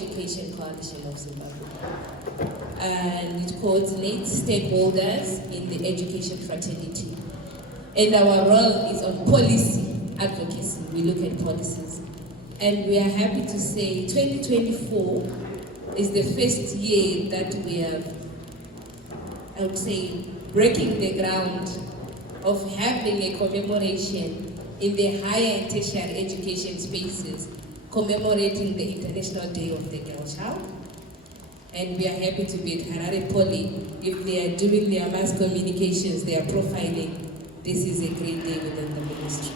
Education Coalition of Zimbabwe. And it coordinates stakeholders in the education fraternity. And our role is on policy advocacy. We look at policies. And we are happy to say 2024 is the first year that we have, I would say, breaking the ground of having a commemoration in the higher and tertiary education spaces, commemorating the International Day of the Girl Child. And we are happy to be at Harare Poly. If they are doing their mass communications, they are profiling, this is a great day within the ministry.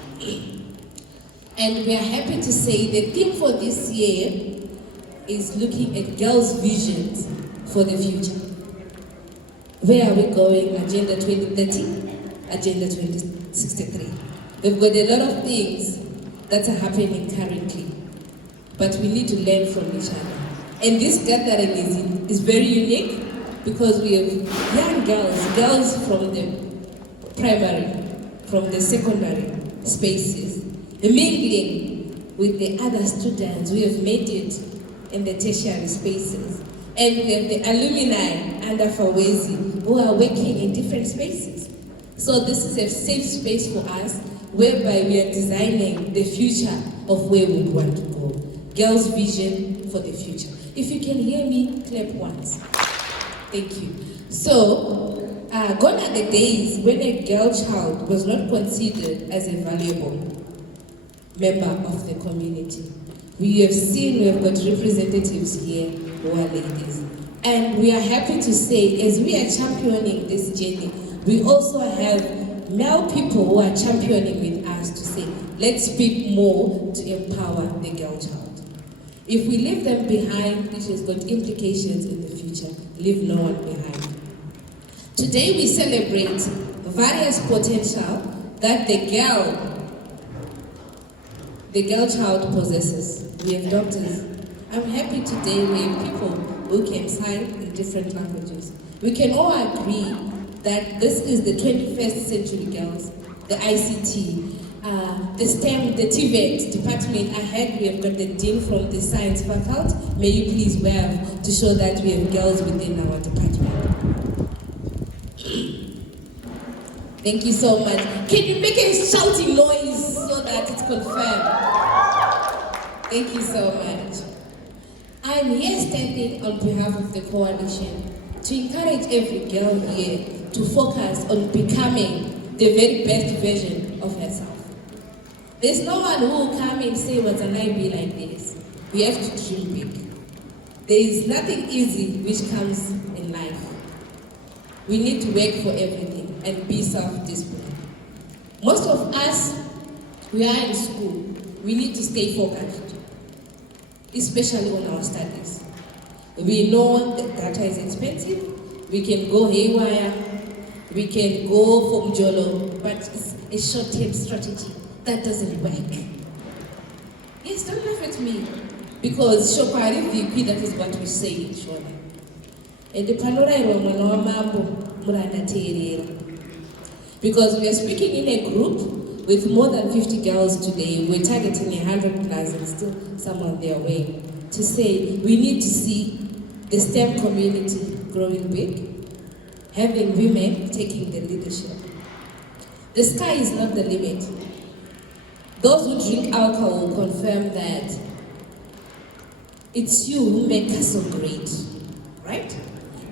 And we are happy to say the theme for this year is looking at girls' visions for the future. Where are we going? Agenda 2030, Agenda 2063. We've got a lot of things that are happening currently, but we need to learn from each other. And this gathering is very unique because we have young girls from the primary, from the secondary spaces, mingling with the other students who have made it in the tertiary spaces. And we have the alumni under FAWEZI who are working in different spaces. So this is a safe space for us whereby we are designing the future of where we want to go. Girls' vision for the future. If you can hear me, clap once. Thank you. So, gone are the days when a girl child was not considered as a valuable member of the community. We have got representatives here who are ladies. And we are happy to say, as we are championing this journey, we also have male people who are championing with us to say, let's speak more to empower the girl child. If we leave them behind, it has got implications in the future. Leave no one behind. Today we celebrate various potential that the girl child possesses. We have doctors. I'm happy today we have people who can sign in different languages. We can all agree that this is the 21st century girls, the ICT, the STEM, the TVET department. I heard we have got the dean from the science faculty. May you please wave to show that we have girls within our department. Thank you so much. Can you make a shouting noise so that it's confirmed? Thank you so much. I'm here standing on behalf of the coalition to encourage every girl here to focus on becoming the very best version of herself. There's no one who will come and say, what can I be like this? We have to dream big. There is nothing easy which comes in life. We need to work for everything and be self-disciplined. Most of us, we are in school. We need to stay focused, especially on our studies. We know that data is expensive. We can go haywire. We can go for Mjolo, but it's a short-term strategy. That doesn't work. Yes, don't laugh at me. Because Shopari VP, that is what we say in Shona. And the Panorai because we are speaking in a group with more than 50 girls today. We're targeting 100 plus and still some on their way. To say we need to see the STEM community growing big, having women taking the leadership. The sky is not the limit. Those who drink alcohol will confirm that it's you who make us so great, right?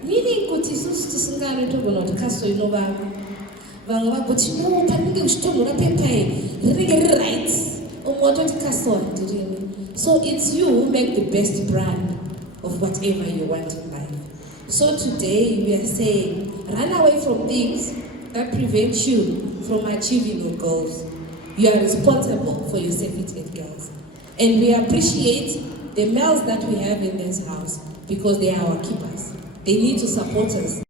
Meaning, so it's you who make the best brand of whatever you want in life. So today we are saying, run away from things that prevent you from achieving your goals. You are responsible for your safety, girls. And we appreciate the males that we have in this house because they are our keepers. They need to support us.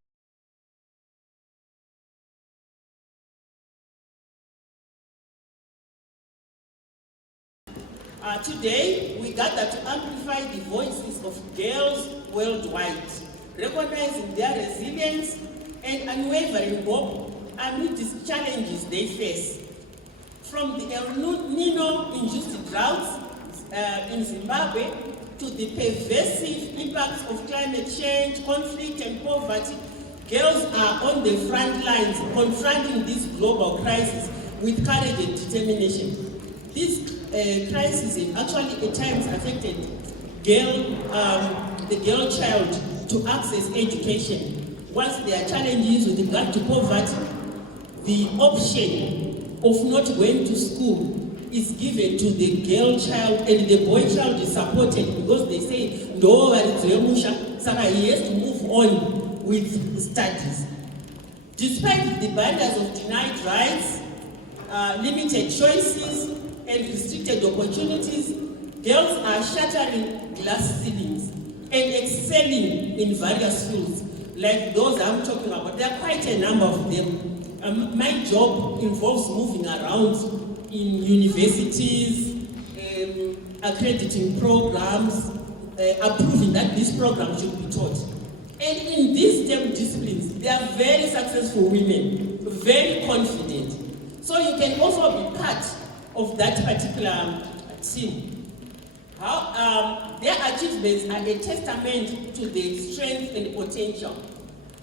Today, we gather to amplify the voices of girls worldwide, recognizing their resilience and unwavering hope amid these challenges they face. From the El Nino-induced droughts in Zimbabwe to the pervasive impacts of climate change, conflict, and poverty, girls are on the front lines confronting this global crisis with courage and determination. This crisis has actually at times affected the girl child to access education. Once there are challenges with regard to poverty, the option of not going to school is given to the girl child, and the boy child is supported because they say, no, so he has to move on with studies. Despite the burdens of denied rights, limited choices, and restricted opportunities, girls are shattering glass ceilings and excelling in various fields, like those I'm talking about. There are quite a number of them. My job involves moving around in universities, accrediting programs, approving that this program should be taught. And in these STEM disciplines, they are very successful women, very confident. So you can also be part of that particular team. Their achievements are a testament to their strength and potential.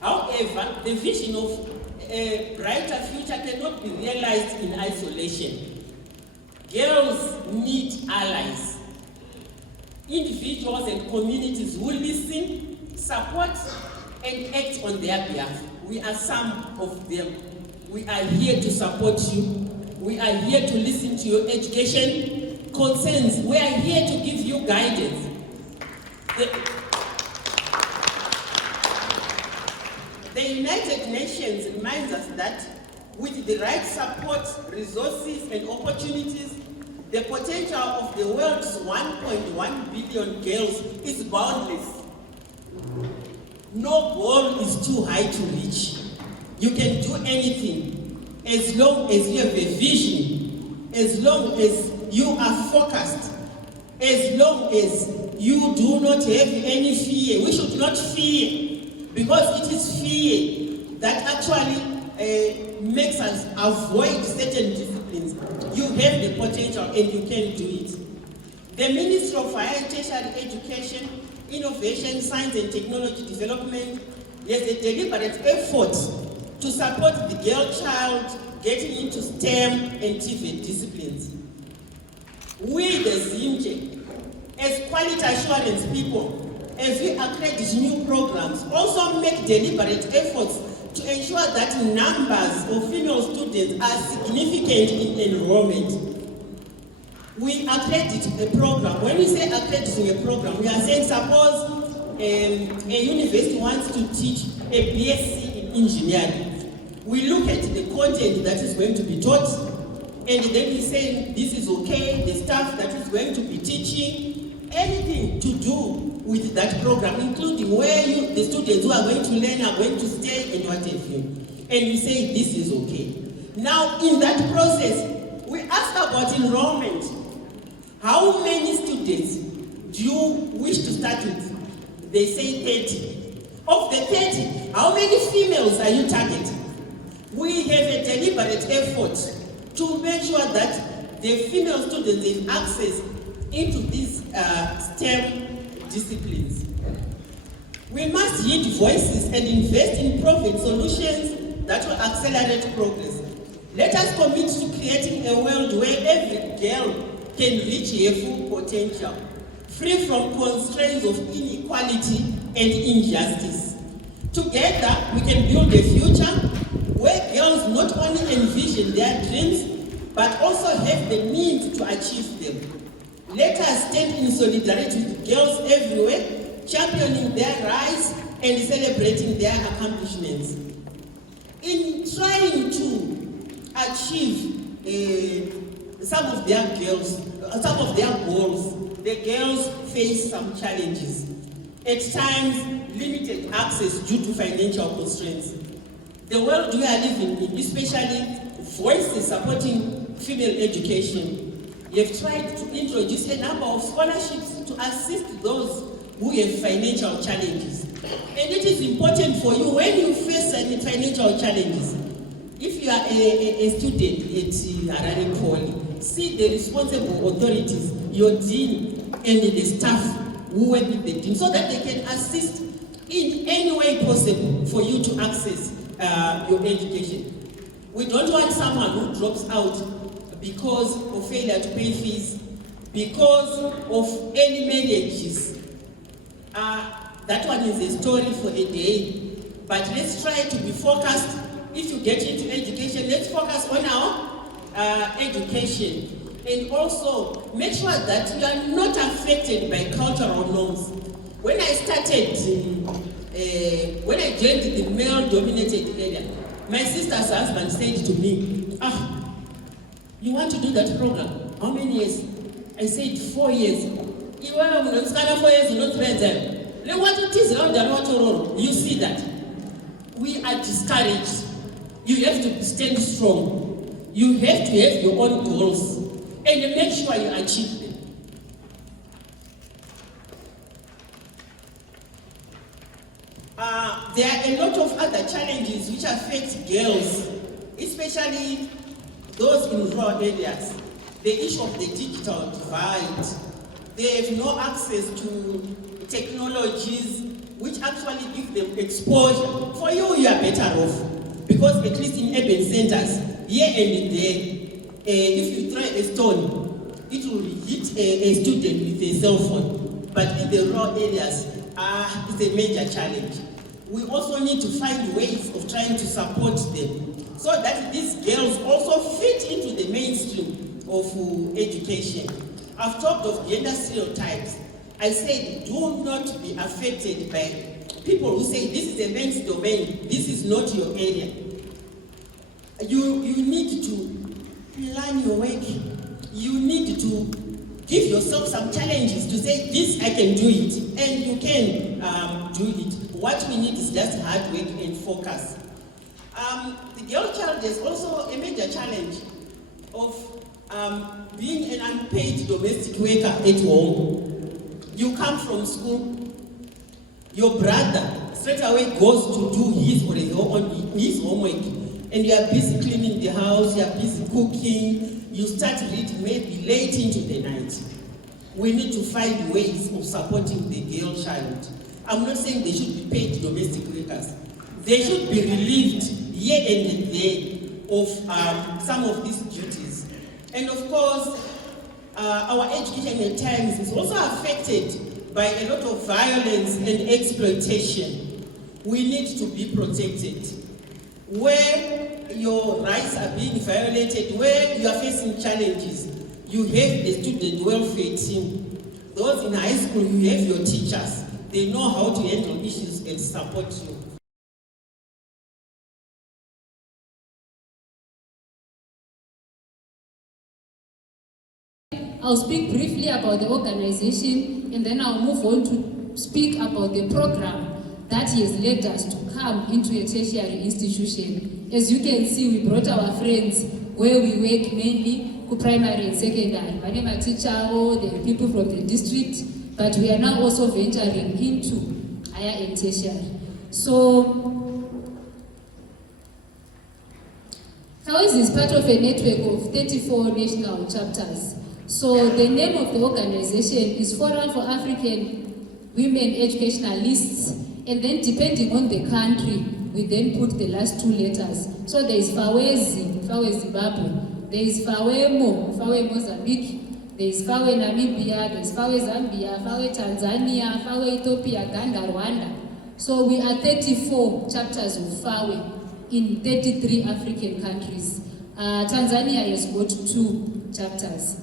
However, the vision of a brighter future cannot be realized in isolation. Girls need allies, individuals and communities who listen, support, and act on their behalf. We are some of them. We are here to support you. We are here to listen to your education concerns. We are here to give you guidance. The United Nations reminds us that with the right support, resources, and opportunities, the potential of the world's 1.1 billion girls is boundless. No goal is too high to reach. You can do anything as long as you have a vision, as long as you are focused, as long as you do not have any fear. We should not fear, because it is fear that actually makes us avoid certain disciplines. You have the potential and you can do it. The Ministry of Higher and Tertiary Education, Innovation, Science and Technology Development has a deliberate effort to support the girl child getting into STEM and TVET disciplines. We, the ZIMJE, as quality assurance people, as we accredit new programs, also make deliberate efforts to ensure that numbers of female students are significant in enrollment. We accredit a program. When we say accrediting a program, we are saying suppose a university wants to teach a BSc in engineering. We look at the content that is going to be taught, and then we say this is okay, the staff that is going to be teaching, anything to do with that program, including where the students who are going to learn are going to stay and what have you. And we say this is okay. Now, in that process, we ask about enrollment. How many students do you wish to start with? They say 30. Of the 30, how many females are you targeting? We have a deliberate effort to make sure that the female students have access into these STEM disciplines. We must yield voices and invest in profit solutions that will accelerate progress. Let us commit to creating a world where every girl can reach her full potential, free from constraints of inequality and injustice. Together, we can build a future where girls not only envision their dreams, but also have the means to achieve them. Let us stand in solidarity with girls everywhere, championing their rights and celebrating their accomplishments. In trying to achieve some of their goals, the girls face some challenges. At times, limited access due to financial constraints. The world we are living in, especially FAWEZI supporting female education, we have tried to introduce a number of scholarships to assist those who have financial challenges. And it is important for you when you face any financial challenges. If you are a student at Harare Poly, see the responsible authorities, your dean and the staff who work with the team so that they can assist in any way possible for you to access your education. We don't want someone who drops out because of failure to pay fees, because of any marriages. That one is a story for a day. But let's try to be focused. If you get into education, let's focus on our education. And also, make sure that you are not affected by cultural norms. When I started, when I joined the male-dominated area, my sister's husband said to me, you want to do that program? How many years? I said 4 years. You see that? We are discouraged. You have to stand strong. You have to have your own goals and make sure you achieve them. There are a lot of other challenges which affect girls, especially those in rural areas. The issue of the digital divide. They have no access to technologies which actually give them exposure. For you, you are better off. Because at least in urban centers, here and there, if you throw a stone, it will hit a student with a cell phone. But in the rural areas, it's a major challenge. We also need to find ways of trying to support them so that these girls also fit into the mainstream of education. I've talked of gender stereotypes. I said, do not be affected by people who say this is a men's domain, this is not your area. You need to plan your work. You need to give yourself some challenges to say, this I can do it, and you can do it. What we need is just hard work and focus. The girl child is also a major challenge of being an unpaid domestic worker at home. You come from school, your brother straight away goes to do his or his homework, and you are busy cleaning the house, you are busy cooking, you start reading maybe late into the night. We need to find ways of supporting the girl child. I'm not saying they should be paid domestic workers. They should be relieved here and there of some of these duties. And of course, our education at times is also affected by a lot of violence and exploitation. We need to be protected. Where your rights are being violated, where you are facing challenges, you have a student welfare team. Those in high school, you have your teachers. They know how to handle issues and support you. I'll speak briefly about the organization, and then I'll move on to speak about the program that has led us to come into a tertiary institution. As you can see, we brought our friends where we work mainly to primary and secondary. My name is teacher, the people from the district, but we are now also venturing into higher and tertiary. So, FAWEZI is part of a network of 34 national chapters. So the name of the organization is Forum for African Women Educationalists, and then depending on the country, we then put the last two letters. So there is FAWEZI, FAWE Zimbabwe, there is FAWE Mozambique, there is FAWE Namibia, there is FAWE Zambia, FAWE Tanzania, FAWE Ethiopia, Uganda, Rwanda. So we are 34 chapters of FAWE in 33 African countries. Tanzania has got 2 chapters.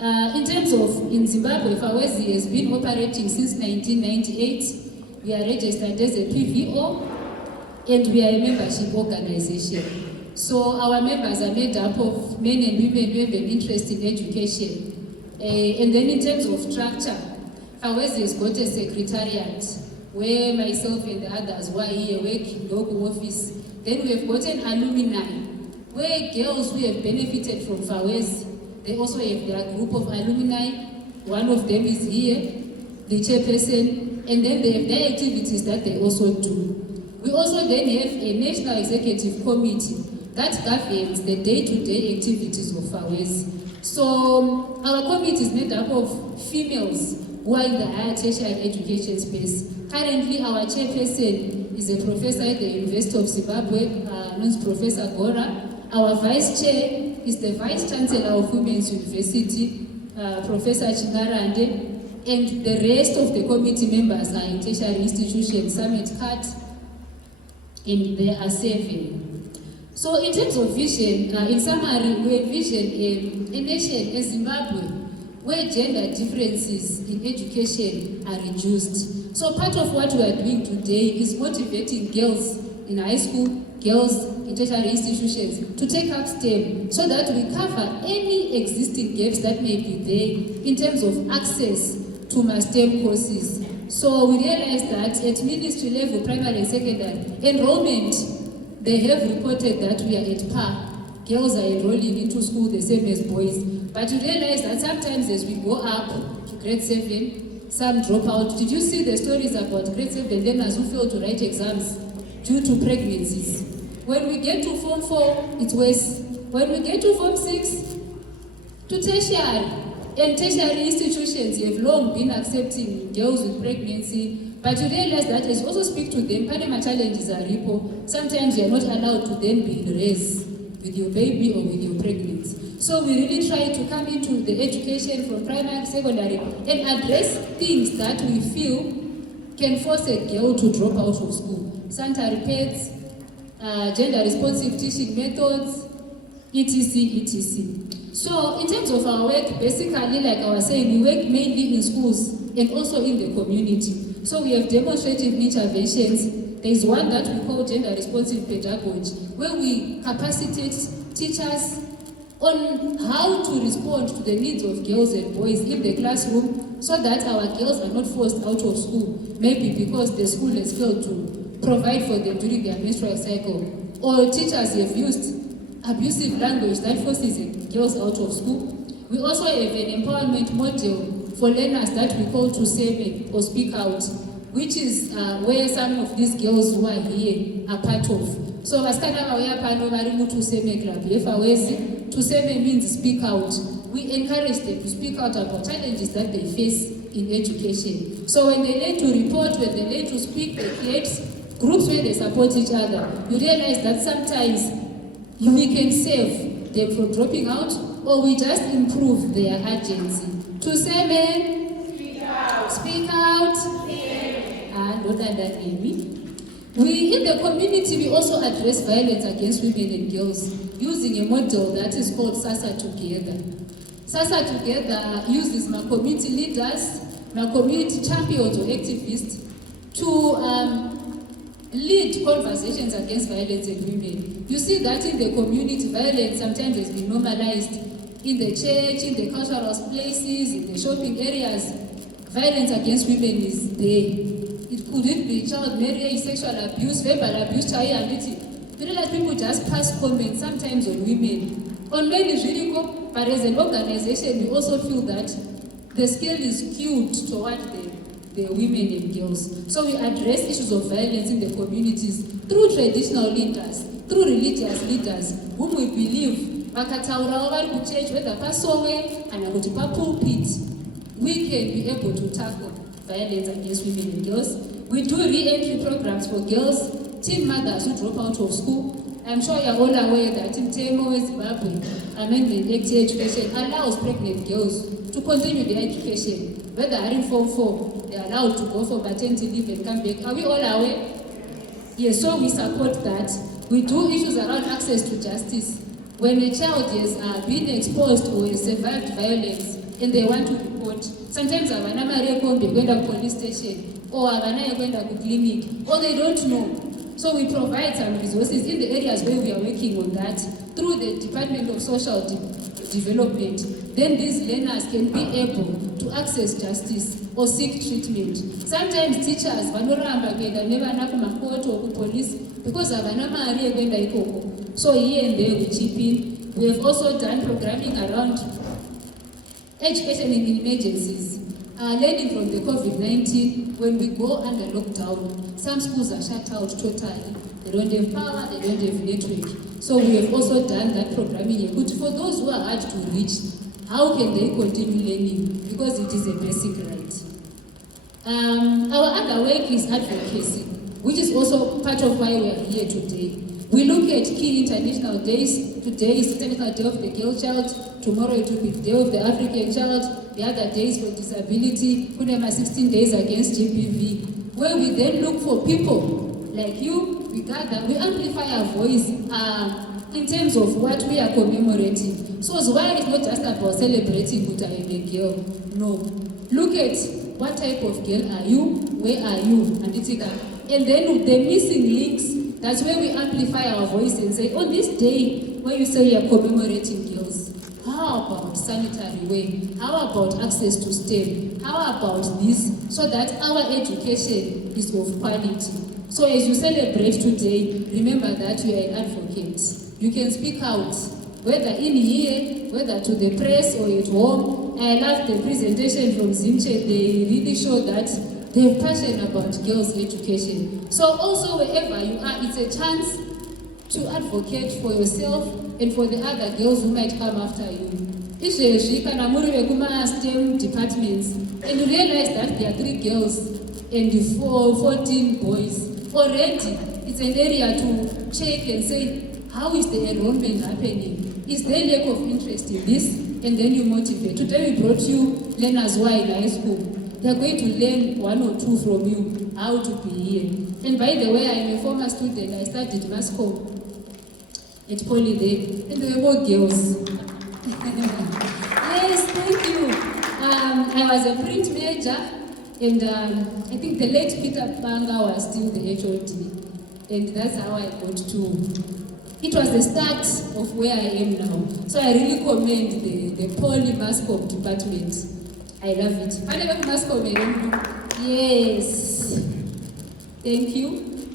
In terms of, in Zimbabwe, FAWEZI has been operating since 1998. We are registered as a PVO, and we are a membership organization. So our members are made up of men and women who have an interest in education. And then in terms of structure, FAWEZI has got a secretariat, where myself and the others who are here work in local office. Then we have got an alumni, where girls who have benefited from FAWEZI, they also have their group of alumni. One of them is here, the chairperson, and then they have their activities that they also do. We also then have a national executive committee that governs the day-to-day activities of FAWEZI. So our committee is made up of females who are in the higher tertiary education space. Currently, our chairperson is a professor at the University of Zimbabwe, known as Professor Gora. Our vice chair is the Vice Chancellor of Women's University, Professor Chingarande, and the rest of the committee members are in tertiary institutions, some at CAT, and there are 7. So in terms of vision, in summary, we envision a nation as Zimbabwe where gender differences in education are reduced. So part of what we are doing today is motivating girls in high school, girls in tertiary institutions to take up STEM so that we cover any existing gaps that may be there in terms of access to my STEM courses. So we realize that at ministry level, primary and secondary, enrollment, they have reported that we are at par. Girls are enrolling into school the same as boys. But we realize that sometimes as we go up to grade 7, some drop out. Did you see the stories about grade 7 learners who fail to write exams due to pregnancies? When we get to Form 4, it's worse. When we get to Form 6, to tertiary, and tertiary institutions have long been accepting girls with pregnancy, but you realize that as you also speak to them, Panama challenges are repo. Sometimes you are not allowed to then be in race with your baby or with your pregnancy. So we really try to come into the education from primary, secondary, and address things that we feel can force a girl to drop out of school. Sanitary pads, gender responsive teaching methods, etc., etc. So in terms of our work, basically, like I was saying, we work mainly in schools and also in the community. So we have demonstrative interventions. There is one that we call gender responsive pedagogy, where we capacitate teachers on how to respond to the needs of girls and boys in the classroom so that our girls are not forced out of school, maybe because the school has failed to provide for them during their menstrual cycle, or teachers have used abusive language that forces girls out of school. We also have an empowerment model for learners that we call to say or speak out, which is where some of these girls who are here are part of. So vasikana vauya pano vari mutuseme club FAWEZI. Tuseme means speak out. We encourage them to speak out about challenges that they face in education. So when they learn to report, when they learn to speak, they create groups where they support each other. You realize that sometimes we can save them from dropping out, or we just improve their agency. Tuseme, speak out. Don't understand me. We, in the community, we also address violence against women and girls using a model that is called SASA Together. SASA Together uses my community leaders, my community champions or activists to lead conversations against violence in women. You see that in the community, violence sometimes has been normalized. In the church, in the cultural places, in the shopping areas, violence against women is there. Could it be child marriage, sexual abuse, verbal abuse, child abuse? You realize people just pass comments sometimes on women. On men is really good, but as an organization, we also feel that the scale is skewed toward the women and girls. So we address issues of violence in the communities through traditional leaders, through religious leaders, whom we believe, vakataura vari kuchurch, whether pasowe, kana kuti papulpit, we can be able to tackle violence against women and girls. We do re-entry programs for girls, teen mothers who drop out of school. I'm sure you're all aware that in Zimbabwe, Amendment Act Education allows pregnant girls to continue their education. Whether they're in Form 4, they're allowed to go for maternity leave and come back. Are we all aware? Yes, so we support that. We do issues around access to justice. When a child has been exposed or has survived violence and they want to report, sometimes havana mari yekombe kwenda police station, or havana yekwenda ku clinic, or they don't know. So we provide some resources in the areas where we are working on that through the Department of Social Development. Then these learners can be able to access justice or seek treatment. Sometimes teachers vanoramba kuenda nevana kumacourt or police because havana mari yekwenda ikoko. So here and there we chip in. We have also done programming around education in emergencies. Learning from the COVID-19, when we go under lockdown, some schools are shut out totally. They don't have power, they don't have network. So we have also done that programming. But for those who are hard to reach, how can they continue learning? Because it is a basic right. Our other work is advocacy, which is also part of why we are here today. We look at key international days. Today is International Day of the Girl Child. Tomorrow it will be the Day of the African Child. The other days for disability. Kunema 16 days against GBV. Where we then look for people like you. We gather, we amplify our voice in terms of what we are commemorating. So why it's not just about celebrating Buta and a girl. No. Look at what type of girl are you, where are you, and then the missing links, that's where we amplify our voice and say, on this day, when you say you are commemorating girls, how about sanitary way? How about access to STEM? How about this? So that our education is of quality. So as you celebrate today, remember that you are an advocate. You can speak out, whether in here, whether to the press or at home. I love the presentation from Zimbabwe. They really show that they're passionate about girls' education. So also wherever you are, it's a chance to advocate for yourself and for the other girls who might come after you. Ishezhi kana muri wekuma STEM departments and you realize that there are 3 girls and 14 boys. Already, it's an area to check and say, how is the enrollment happening? Is there lack of interest in this? And then you motivate. Today we brought you learners who are in high school. They are going to learn 1 or 2 from you, how to be here. And by the way, I am a former student. I studied mass comm at Poly there, and there were all girls. Yes, thank you. I was a print major, and I think the late Peter Banga was still the HOD. And that's how I got to. It was the start of where I am now. So I really commend the Poly Mass Comm department. I love it. Mass Comm, yes. Thank you.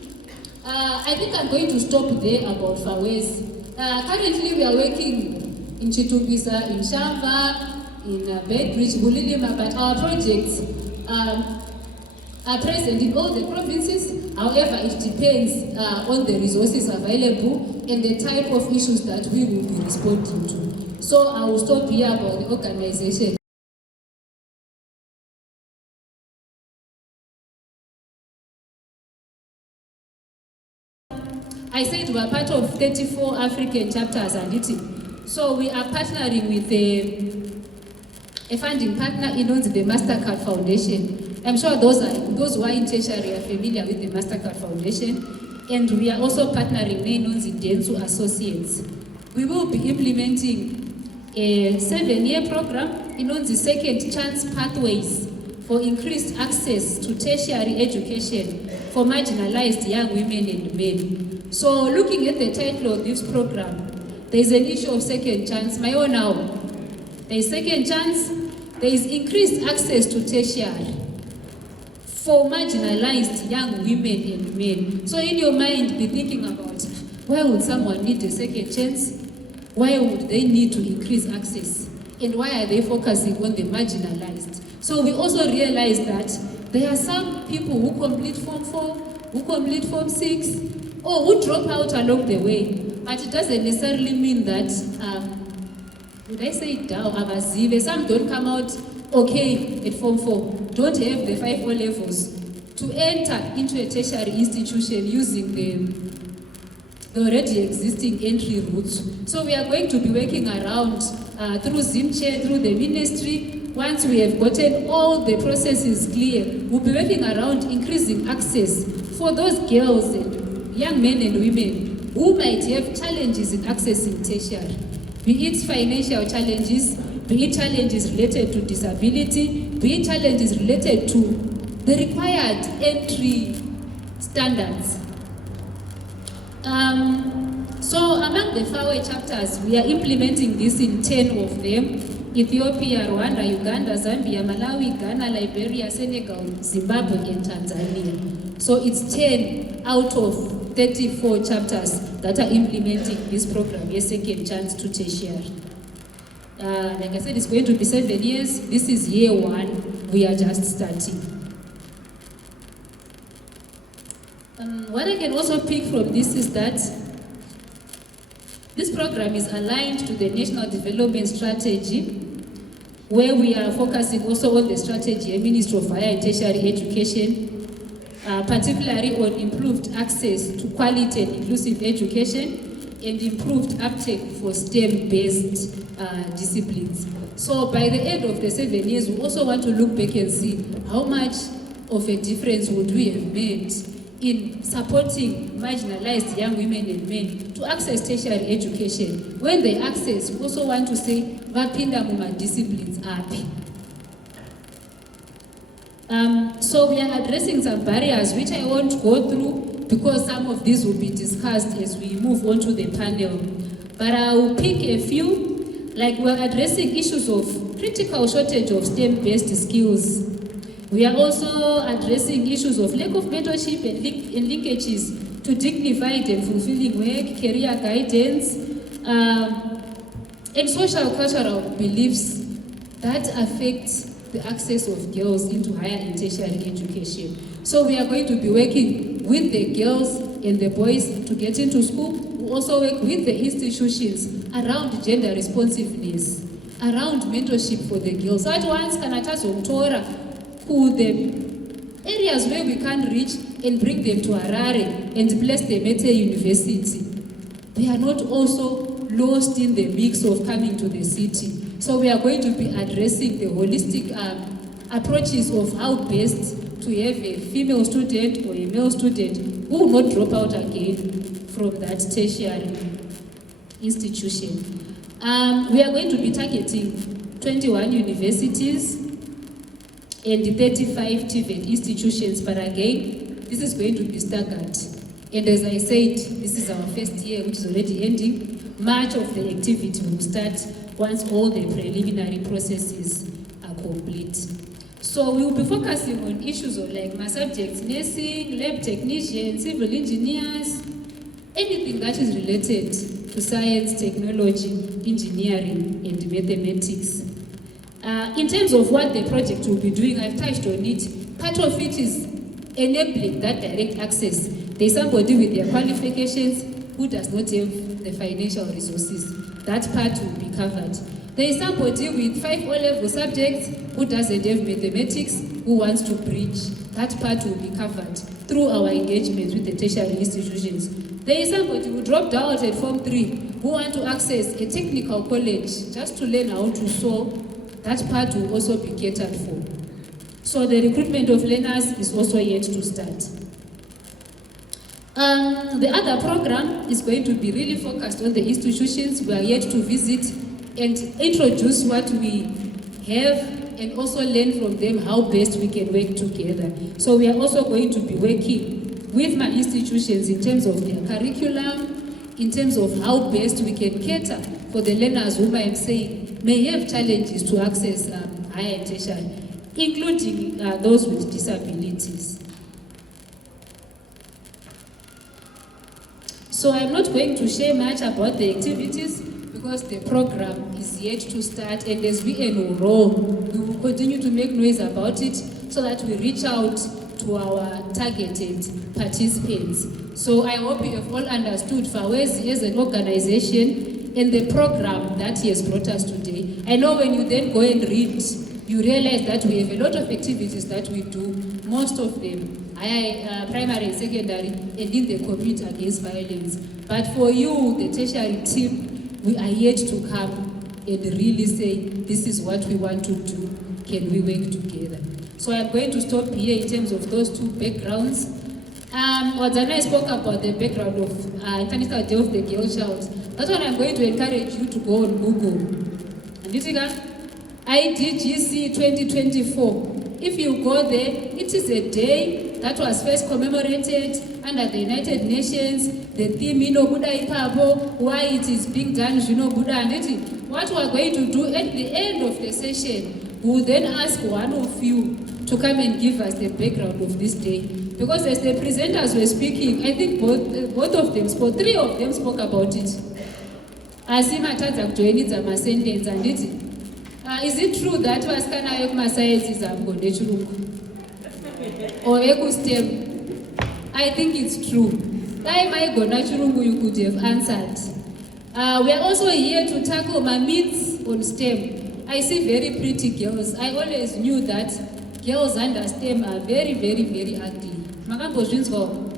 I think I'm going to stop there about FAWEZI. Currently we are working in Chitubisa, in Shamba, in Bedbridge, Bulilima, but our projects are present in all the provinces. However, it depends on the resources available and the type of issues that we will be responding to. So I will stop here about the organization. I said we are part of 34 African chapters and it. So we are partnering with a funding partner in the Mastercard Foundation. I'm sure those who are in tertiary are familiar with the Mastercard Foundation. And we are also partnering with Densu Associates. We will be implementing a 7-year program in the second chance pathways for increased access to tertiary education for marginalized young women and men. So looking at the title of this program, there is an issue of second chance. My own now. There is second chance, there is increased access to tertiary for marginalized young women and men. So in your mind, be thinking about, why would someone need a second chance? Why would they need to increase access? And why are they focusing on the marginalized? So we also realize that there are some people who complete Form 4, who complete Form 6, or who drop out along the way. But it doesn't necessarily mean that, would I say it down, some don't come out okay at Form 4, don't have the 5 O-levels to enter into a tertiary institution using the already existing entry routes. So we are going to be working around through Zimbabwe, through the ministry. Once we have gotten all the processes clear, we'll be working around increasing access for those girls and young men and women who might have challenges in accessing tertiary, be it financial challenges, be it challenges related to disability, be it challenges related to the required entry standards. So among the FAWE chapters, we are implementing this in 10 of them: Ethiopia, Rwanda, Uganda, Zambia, Malawi, Ghana, Liberia, Senegal, Zimbabwe, and Tanzania. So it's 10 out of 34 chapters that are implementing this program, a second chance to tertiary. Like I said, it's going to be 7 years. This is year 1. We are just starting. What I can also pick from this is that this program is aligned to the National Development Strategy where we are focusing also on the strategy of Ministry of Higher and Tertiary Education, particularly on improved access to quality and inclusive education and improved uptake for STEM-based disciplines. So by the end of the 7 years, we also want to look back and see how much of a difference would we have made in supporting marginalized young women and men to access tertiary education. When they access, we also want to say, vapinda muma disciplines api. So we are addressing some barriers which I won't go through because some of these will be discussed as we move on to the panel. But I will pick a few, like we're addressing issues of critical shortage of STEM-based skills. We are also addressing issues of lack of mentorship and linkages to dignified and fulfilling work, career guidance, and social cultural beliefs that affect the access of girls into higher and tertiary education. So we are going to be working with the girls and the boys to get into school. We also work with the institutions around gender responsiveness, around mentorship for the girls. So at once, Kanata who the areas where we can't reach and bring them to Harare and place them at a university. They are not also lost in the mix of coming to the city. So we are going to be addressing the holistic approaches of how best to have a female student or a male student who will not drop out again from that tertiary institution. We are going to be targeting 21 universities and 35 TVET institutions, but again, this is going to be staggered. And as I said, this is our first year, which is already ending. Much of the activity will start once all the preliminary processes are complete. So we will be focusing on issues of like my subjects, nursing, lab technicians, civil engineers, anything that is related to science, technology, engineering, and mathematics. In terms of what the project will be doing, I've touched on it. Part of it is enabling that direct access. There's somebody with their qualifications who does not have the financial resources. That part will be covered. There is somebody with 5 O-level subjects who doesn't have mathematics, who wants to bridge. That part will be covered through our engagement with the tertiary institutions. There is somebody who dropped out at Form 3, who wants to access a technical college just to learn how to sew. That part will also be catered for. So the recruitment of learners is also yet to start. The other program is going to be really focused on the institutions. We are yet to visit and introduce what we have and also learn from them how best we can work together. So we are also going to be working with my institutions in terms of their curriculum, in terms of how best we can cater for the learners whom I am saying may have challenges to access higher and tertiary, including those with disabilities. So I'm not going to share much about the activities because the program is yet to start, and as we enroll, we will continue to make noise about it so that we reach out to our targeted participants. So I hope you have all understood FAWEZI as an organization and the program that he has brought us today. I know when you then go and read, you realize that we have a lot of activities that we do, most of them primary and secondary, and in the community against violence. But for you, the tertiary team, we are yet to come and really say, this is what we want to do, can we work together? So I'm going to stop here in terms of those two backgrounds. Wadzana spoke about the background of International Day of the Girl Child. That's what I'm going to encourage you to go on Google. And you see that? IDGC 2024. If you go there, it is a day that was first commemorated under the United Nations. The theme, why it is being done, what we are going to do at the end of the session, we will then ask one of you to come and give us the background of this day. Because as the presenters were speaking, I think both of them spoke, 3 of them spoke about it. Asimatadza kujoinidza masentence anditi. Is it true that vasikana vekumasciences hamugone chirungu? Or veku-STEM? I think it's true. Dai maigona chirungu, you could have answered. We are also here to tackle my myths on STEM. I see very pretty girls. I always knew that girls under STEM are very, very, very ugly. Makambozvinzwawo?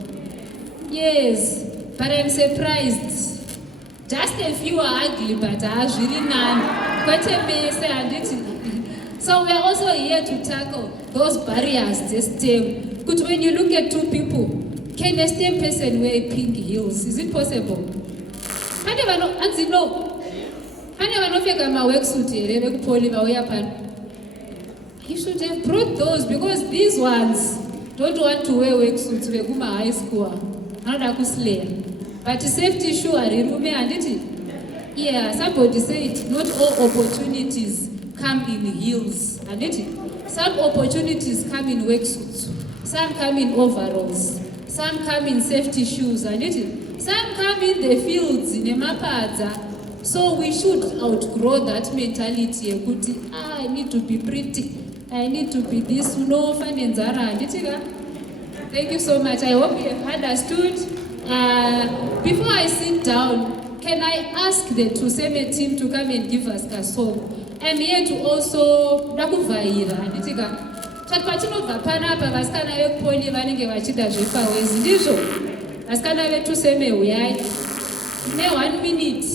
Yes, but I'm surprised. Just a few are ugly, but are really none. So we are also here to tackle those barriers to STEM. Because when you look at two people, can a STEM person wear pink heels? Is it possible? You should have brought those, because these ones don't want to wear worksuits vekuma high school. But safety shoe yeah, somebody said not all opportunities come in heels. Some opportunities come in worksuits, some come in overalls, some come in safety shoes, some come in the fields in Emapadza. So we should outgrow that mentality. I need to be pretty, I need to be this, fun and zara. Thank you so much. I hope you have understood. Before I sit down, can I ask the TVET team to come and give us a song? I'm here to also nakuvaira. Patinobva panapa vasikana vepoli vanenge vachida zveFAWEZI ndizvo. Vasikana veTVET uyai. Ne 1 minute.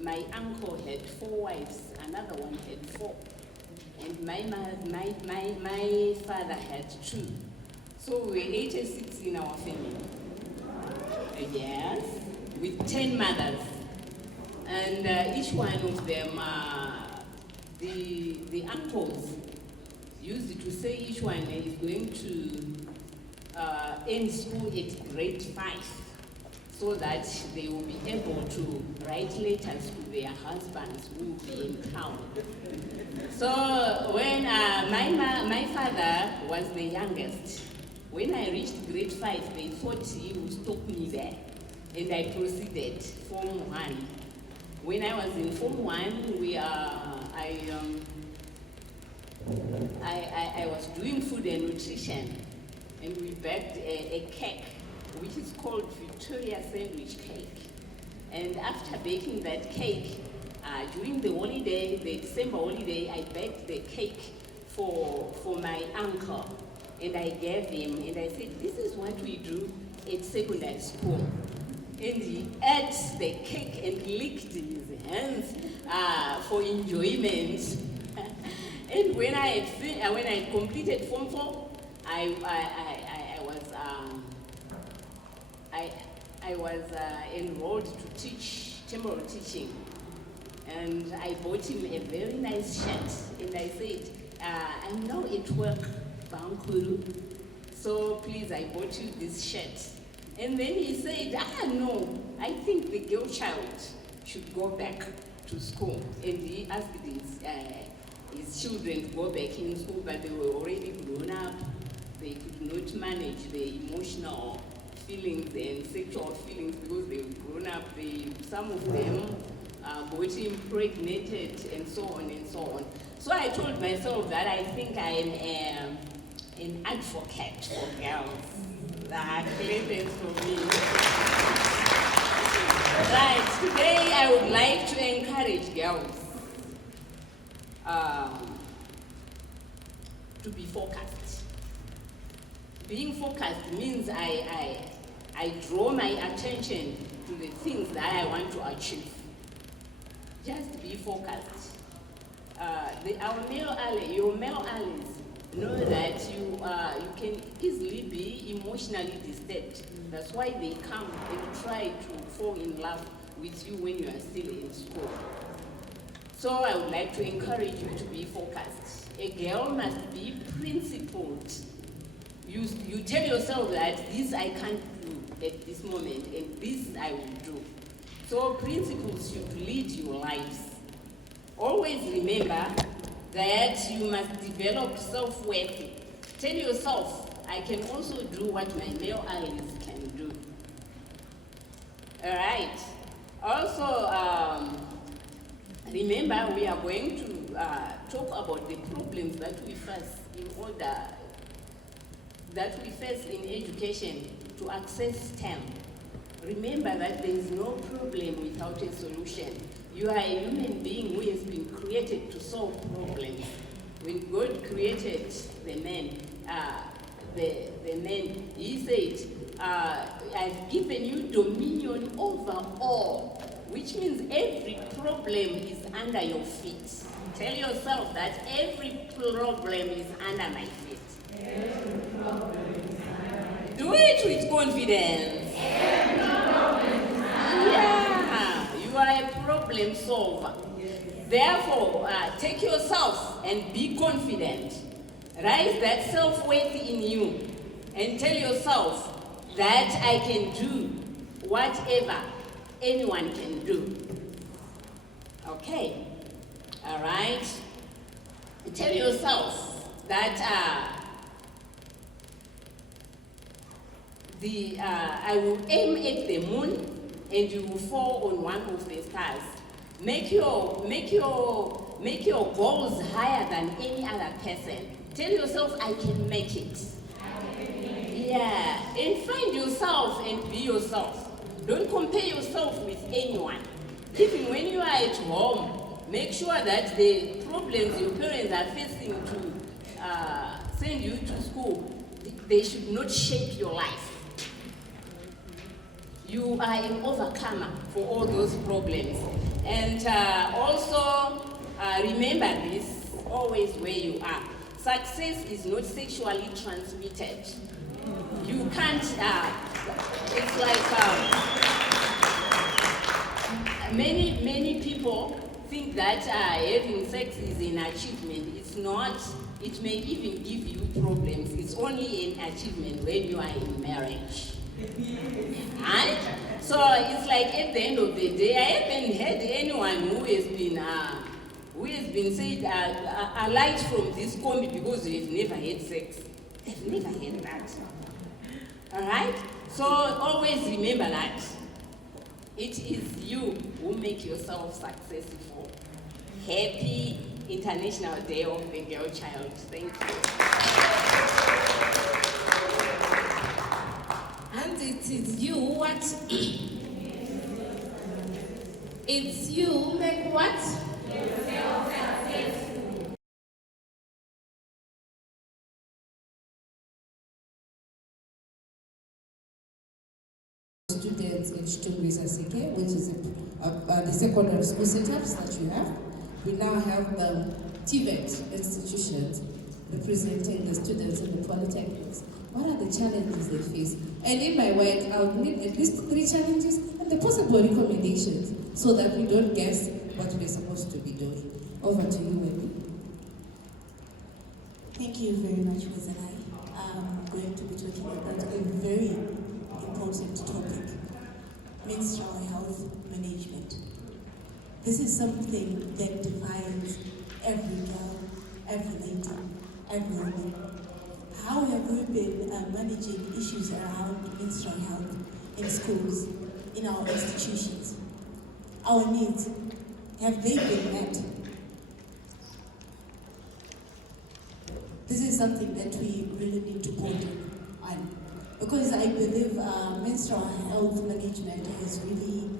My uncle had 4 wives, another one had 4, and my father had 2. So we were 86 in our family. Yes, with 10 mothers, and each one of them, the uncles used to say each one is going to end school at grade 5. So that they will be able to write letters to their husbands who will be in town. So when my father was the youngest, when I reached grade 5, they thought he would stop me there, and I proceeded Form 1. When I was in Form 1, I was doing food and nutrition, and we baked a cake, which is called Victoria sandwich cake. And after baking that cake, during the holiday, the December holiday, I baked the cake for my uncle. And I gave him, and I said, this is what we do at secondary school. And he ate the cake and licked his hands for enjoyment. And when I had completed Form 4, I was enrolled to teach temporal teaching, and I bought him a very nice shirt, and I said, I'm now at work, Bankuru, so please, I bought you this shirt. And then he said, no, I think the girl child should go back to school. And he asked his children to go back in school, but they were already grown up. They could not manage the emotional feelings and sexual feelings because they were grown up. Some of them got impregnated and so on and so on. So I told myself that I think I am an advocate for girls. Credence for me. Right, today I would like to encourage girls to be focused. Being focused means I draw my attention to the things that I want to achieve. Just be focused. your male allies know that you can easily be emotionally disturbed. That's why they come and try to fall in love with you when you are still in school. So I would like to encourage you to be focused. A girl must be principled. You tell yourself that this I can't do at this moment and this I will do. So principles should lead your lives. Always remember that you must develop self-worth. Tell yourself, I can also do what my male allies can do. All right. Also, remember we are going to talk about the problems that we face in education to access STEM. Remember that there is no problem without a solution. You are a human being who has been created to solve problems. When God created the man, he said, I've given you dominion over all, which means every problem is under your feet. Tell yourself that every problem is under my feet. Do it with confidence. Yeah, you are a problem solver. Therefore, take yourself and be confident. Rise that self-worth in you and tell yourself that I can do whatever anyone can do. Okay? All right? Tell yourself that I will aim at the moon and you will fall on one of the stars. Make your goals higher than any other person. Tell yourself, I can make it. Yeah, and find yourself and be yourself. Don't compare yourself with anyone. Even when you are at home, make sure that the problems your parents are facing to send you to school, they should not shape your life. You are an overcomer for all those problems. And also, remember this, always where you are. Success is not sexually transmitted. You can't, it's like, many people think that having sex is an achievement. It's not. It may even give you problems. It's only an achievement when you are in marriage. Right? So it's like at the end of the day, I haven't had anyone who has been said, I lied from this combi because they've never had sex. They've never had that. Alright? So always remember that. It is you who make yourself successful. Happy International Day of the Girl Child. Thank you. And it is you what? It's you make what? Students in Chitumbi-Sasike, which is the secondary school setups that you have. We now have the TVET institutions representing the students in the polytechnics. What are the challenges they face? And in my work, I would need at least 3 challenges and the possible recommendations so that we don't guess what we're supposed to be doing. Over to you, Wendy. Thank you very much, Wazanai. I'm going to be talking about a very important topic, menstrual health management. This is something that defines every girl, every lady, every woman. How have we been managing issues around menstrual health in schools, in our institutions? Our needs, have they been met? This is something that we really need to ponder on, because I believe menstrual health management is really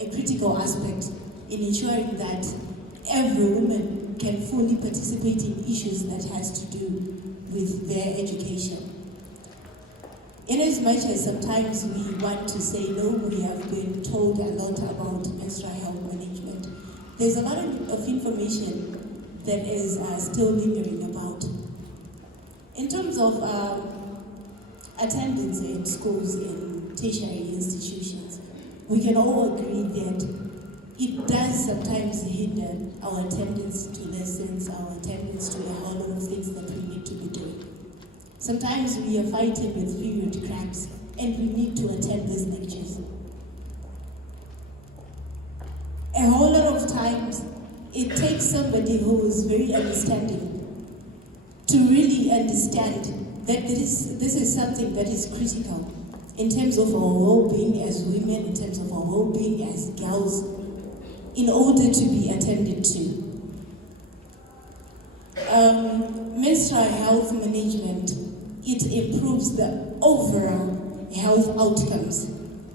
a critical aspect in ensuring that every woman can fully participate in issues that has to do with their education. In as much as sometimes we want to say no, we have been told a lot about menstrual health management. There's a lot of information that is still lingering about. In terms of attendance in schools, in tertiary institutions, we can all agree that it does sometimes hinder our attendance to lessons, our attendance to a whole lot of things that we need to be doing. Sometimes we are fighting with period cramps and we need to attend these lectures. A whole lot of times, it takes somebody who is very understanding to really understand that this is something that is critical in terms of our well-being as women, in terms of our well-being as girls, in order to be attended to. Menstrual health management, it improves the overall health outcomes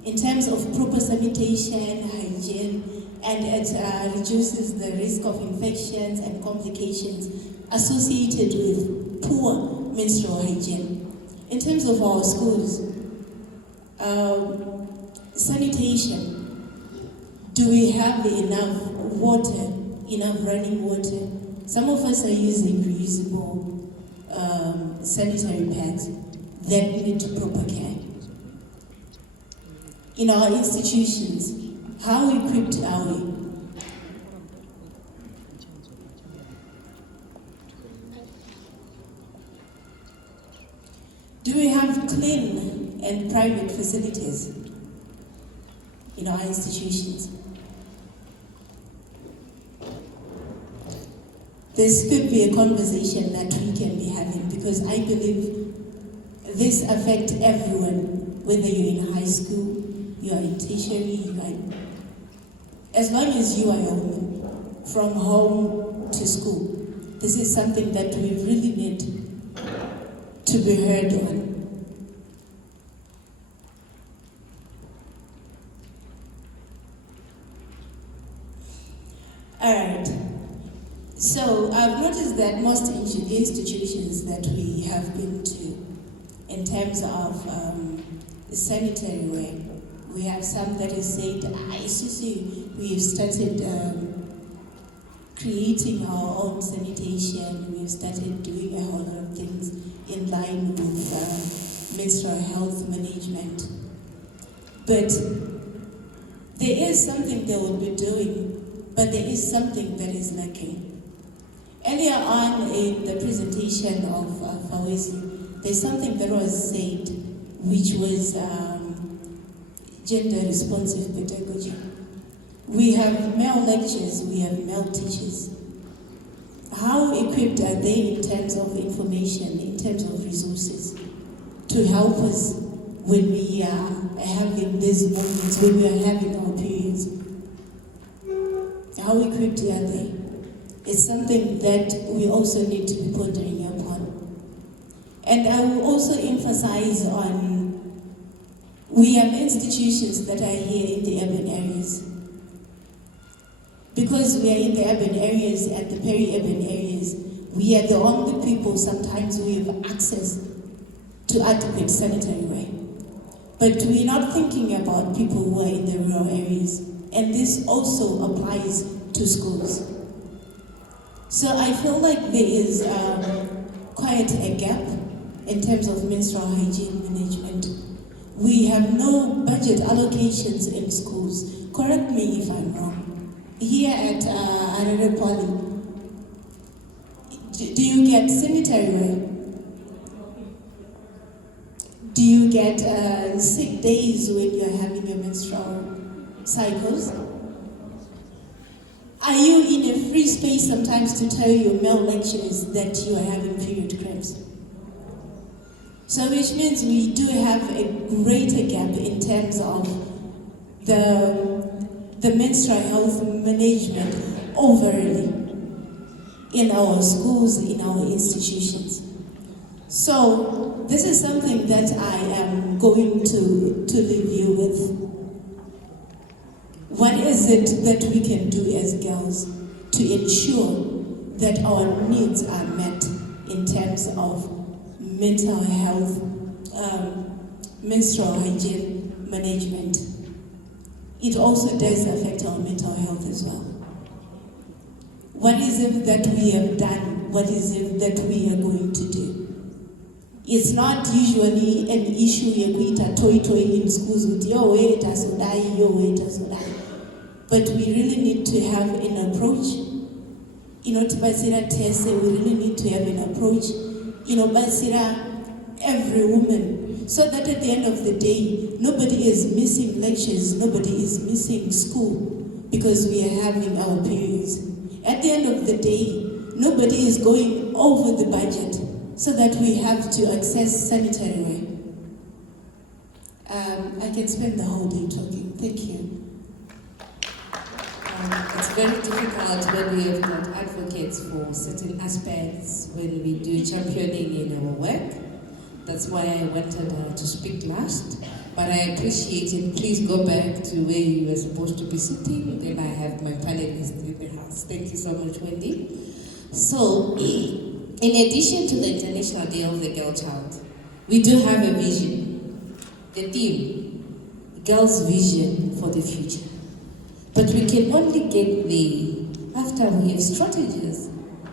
in terms of proper sanitation, hygiene, and it reduces the risk of infections and complications associated with poor menstrual hygiene. In terms of our schools, sanitation, do we have enough water, enough running water? Some of us are using reusable sanitary pads that need proper care. In our institutions, how equipped are we? Do we have clean and private facilities in our institutions? This could be a conversation that we can be having, because I believe this affects everyone, whether you're in high school, you are in tertiary, as long as you are a woman, from home to school. This is something that we really need to be heard on. All right. So I've noticed that most institutions that we have been to, in terms of sanitary wear, we have some that is said, we've started creating our own sanitation, we've started doing a whole lot of things in line with menstrual health management. But there is something they will be doing, but there is something that is lacking. Earlier on in the presentation of FAWEZI, there's something that was said, which was gender responsive pedagogy. We have male lecturers, we have male teachers. How equipped are they in terms of information, in terms of resources, to help us when we are having these moments, when we are having our periods? How equipped are they? It's something that we also need to be pondering upon. And I will also emphasize on, we have institutions that are here in the urban areas. Because we are in the urban areas and the peri-urban areas, we are the only people sometimes we have access to adequate sanitary wear. But we're not thinking about people who are in the rural areas. And this also applies to schools. So I feel like there is quite a gap in terms of menstrual hygiene management. We have no budget allocations in schools. Correct me if I'm wrong. Here at Harare Poly, do you get sanitary wear? Do you get sick days when you're having your menstrual cycles? Are you in a free space sometimes to tell your male lecturers that you are having period cramps? So which means we do have a greater gap in terms of the menstrual health management overall in our schools, in our institutions. So this is something that I am going to leave you with. What is it that we can do as girls to ensure that our needs are met in terms of mental health, menstrual hygiene management? It also does affect our mental health as well. What is it that we have done? What is it that we are going to do? It's not usually an issue yekuita toy in schools with your weight as die, your weight as die. But we really need to have an approach. To basira tese, we really need to have an approach. Basira every woman, so that at the end of the day, nobody is missing lectures, nobody is missing school because we are having our periods. At the end of the day, nobody is going over the budget so that we have to access sanitary wear. I can spend the whole day talking. Thank you. It's very difficult when we have got advocates for certain aspects, when we do championing in our work. That's why I wanted to speak last. But I appreciate it. Please go back to where you were supposed to be sitting. Then I have my panelists in the house. Thank you so much, Wendy. So, in addition to the International Day of the Girl Child, we do have a vision. The theme, Girls' Vision for the Future. But we can only get there after we have strategies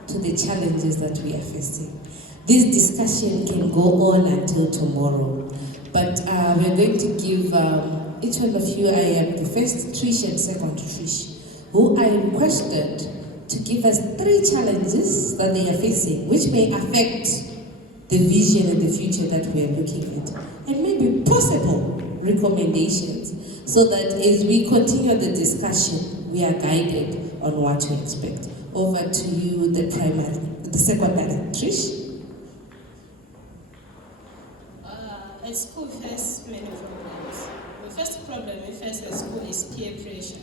to the challenges that we are facing. This discussion can go on until tomorrow. But we're going to give each one of you, I am the first Trish and second Trish, who I requested to give us 3 challenges that they are facing, which may affect the vision and the future that we are looking at, and maybe possible recommendations, so that as we continue the discussion, we are guided on what to expect. Over to you, the secondary, Trish. At school, we face many problems. The first problem we face at school is peer pressure.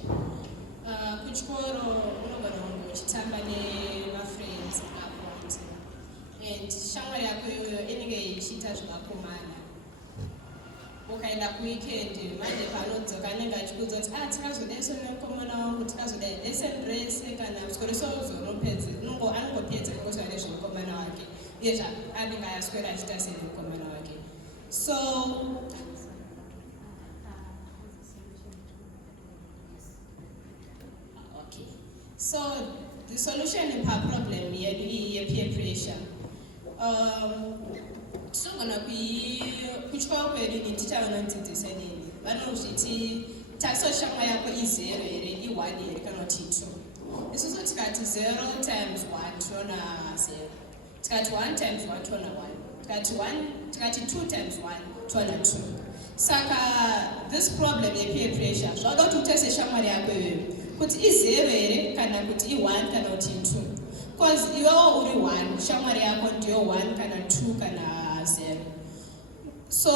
Kuchikoro unogona kuchitamba friends apo, and shamwari yako inenge ichiita zvakakumana. Ukaenda kuweekend manje panodzoka anenge achikuudza kuti tikazodaisa nemukomana wangu tikazodai lesson rese kana kusikore sozoropedze anongopedza kuzva nezvemukomana wake iye anenge aswera achiita semukomana wake. So the solution to our problem is peer pressure. Tinogona kuchikoro kwedu neticha vanodzidzisa nini vanozviti tariso shamwa yako i0 here i1 here kana kuti i2. Isusu tikati 0 times 1 toona 0, tikati 1 times 1 toona 1, tikati 2 times 1 toona 2. Saka this problem peer pressure zvoda kuti utese shamwari yako iwewe kuti i0 here kana kuti i1 kana kuti i2, because iwewo uri 1 shamwari yako ndiyo 1 kana 2 kana 0. So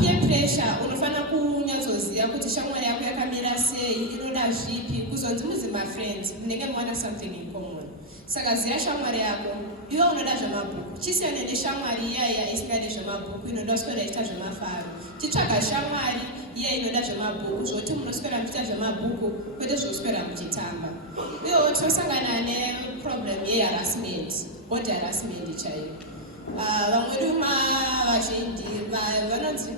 peer pressure unofana kunyatsoziva kuti shamwari yako yakamira sei, inoda zvipi, kuzonzi muzi friends munenge muwana something in common. Saka ziva shamwari yako, iwe unoda zvemabhuku, chisiyane neshamwari iyaya isingadi zvemabhuku, inoda kuswera ichita zvemafaro. Titsvaga shamwari iya inoda zvemabhuku, zvoti munoswera muchita zvemabhuku kwete zvoswera muchitamba. Iwewo tosangana neproblem yeharassment, body harassment chaiyo. Vamwe ruma vazhinji vanonzi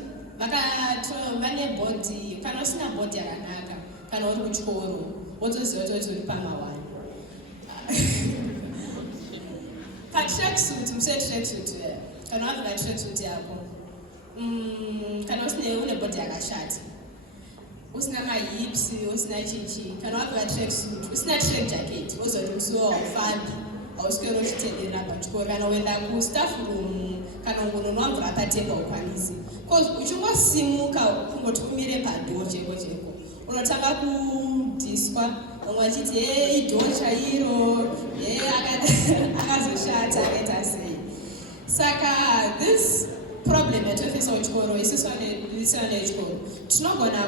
vane bhodhi, kana usina bhodhi yakanaka kana uri kuchikoro wotoziva kuti uri pama1. Patracksuit, musetracksuit kana wavika tracksuit yako, kana une bhodhi yakashata, usina mahips, usina chichi, kana wavika tracksuit, usina track jacket, wozoti musiwo haufambi, hauswera uchitenderera pachikoro, kana uenda kustaff room kana ungononwa mvura patebha ukwanisi. Because uchingosimuka kungoti umire padoo cheko unotanga kudhiswa, vamwe vachiti idoo chairo, akazoshata akaita sei. Saka this problem yatofesa kuchikoro isusu vana vechikoro tinogona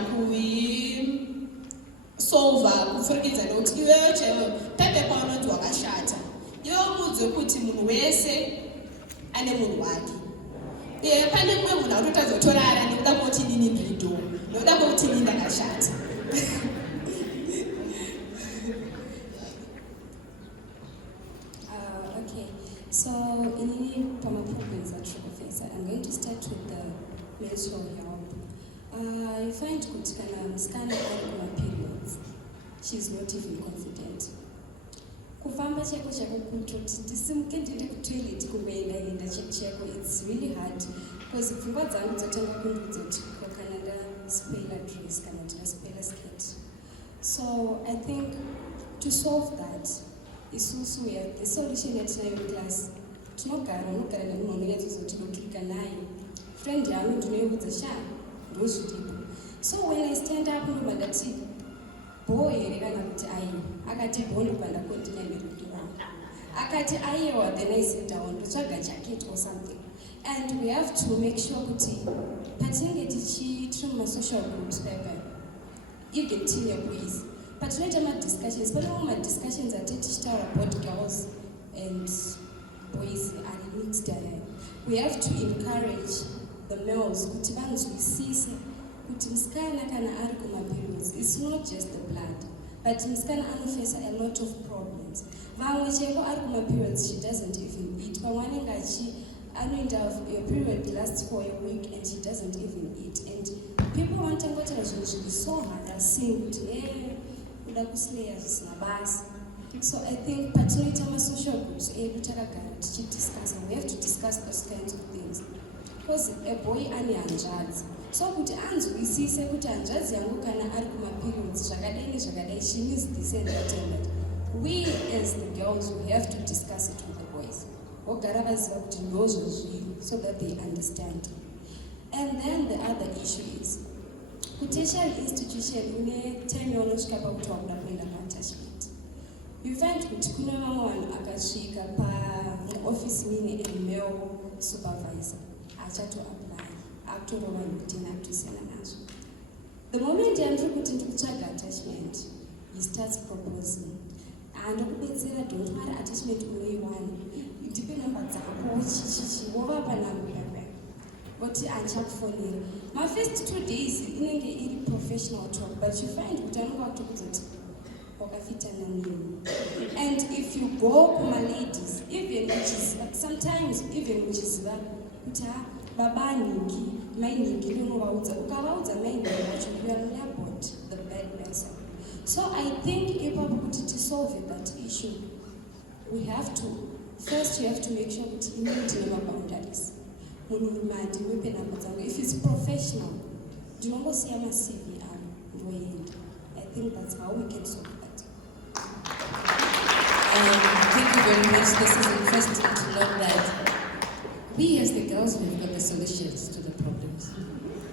kuisolva kupfurikidza nekuti iwewo chaiwo pepe paunonzi wakashata, iwewo mudze kuti munhu wese ane munhu wake. Pane mumwe munhu autotazotorara nekuda kwekuti inini ndirido, nekuda kwekuti inini ndakashata. Okay, so in any form of problems that you face, I'm going to start with the menstrual health. You find Kutikana scanning all periods. She's not even confident. kufamba chako chako kutoti ndisimuke ndiende kutoilet kumboenda chako, it's really hard because pfungwa dzangu dzotanga kundiudza kuti kana ndaspaila dress kana ndaspaila skirt. So I think to solve that, isusu we have the solution yatinayo class. Unogara nemunhu unonyatsozoti dokirika naye friend yangu ndinoiudza sha ndozviripo. So when I stand up ndobva ndati bho here kana kuti aiwa, akati bho ndobva ndakontinya nerudo rangu, akati aiwa, then I sit down ndotsvaga jacket or something. And we have to make sure kuti patinenge tiri mumasocial groups paipa, even teenage boys, patinoita madiscussions, pane madiscussions atete tichitaura about girls and boys are mixed. We have to encourage the males kuti vanzwisise kuti musikana kana ari kumaperiods, it's not just the blood, but musikana anofesa a lot of problems. Vamwe cheko ari kumaperiods, she doesn't even eat. Pamwe anenge anoenda, your period lasts for a week and she doesn't even eat. And people want to go to the so harassing kuti uda kuslaya zvisina basa. So I think patinoita masocial groups edu takagara tichidiscuss, and we have to discuss those kinds of things. Because a boy ane hanzvadzi, so kuti anzwisise kuti hanzvadzi yangu kana ari kumaperiods zvakadai, she needs this and that. We as the girls, we have to discuss it with the boys. Vogara vaziva kuti ndozvo zviri, so that they understand. And then the other issue is tertiary institution une time yaunosvika pakuti wakuda kuenda paattachment. You find kuti kuna vamwe vanhu akasvika paoffice mine and male supervisor achato apply, akutorova nditena kutisena nazvo. The moment yandiri kuti ndikutsvaga attachment, he starts proposing. Andokubetsera don't mari attachment unoiwana, ndipe namba dzako chichichi wovapa namba papa kuti achakufonera. My first 2 days inenge iri professional talk, but you find kuti anenge akutokudza kuti wakafitana nini. And if you go kuma ladies, even which is sometimes even which is that kuti baba ningi mai ningi ndonovaudza, ukavaudza mai ningi vacho you are labeled the bad person. So I think ipapo kuti tisolve that issue, we have to first, you have to make sure kuti immunity nema boundaries. Munhu mandi wepe namba dzangu, if it's professional ndinongosiya ma-CV avo ndoenda. I think that's how we can solve that. Thank you very much. This is interesting to know that we as the girls, we've got the solutions to the problems.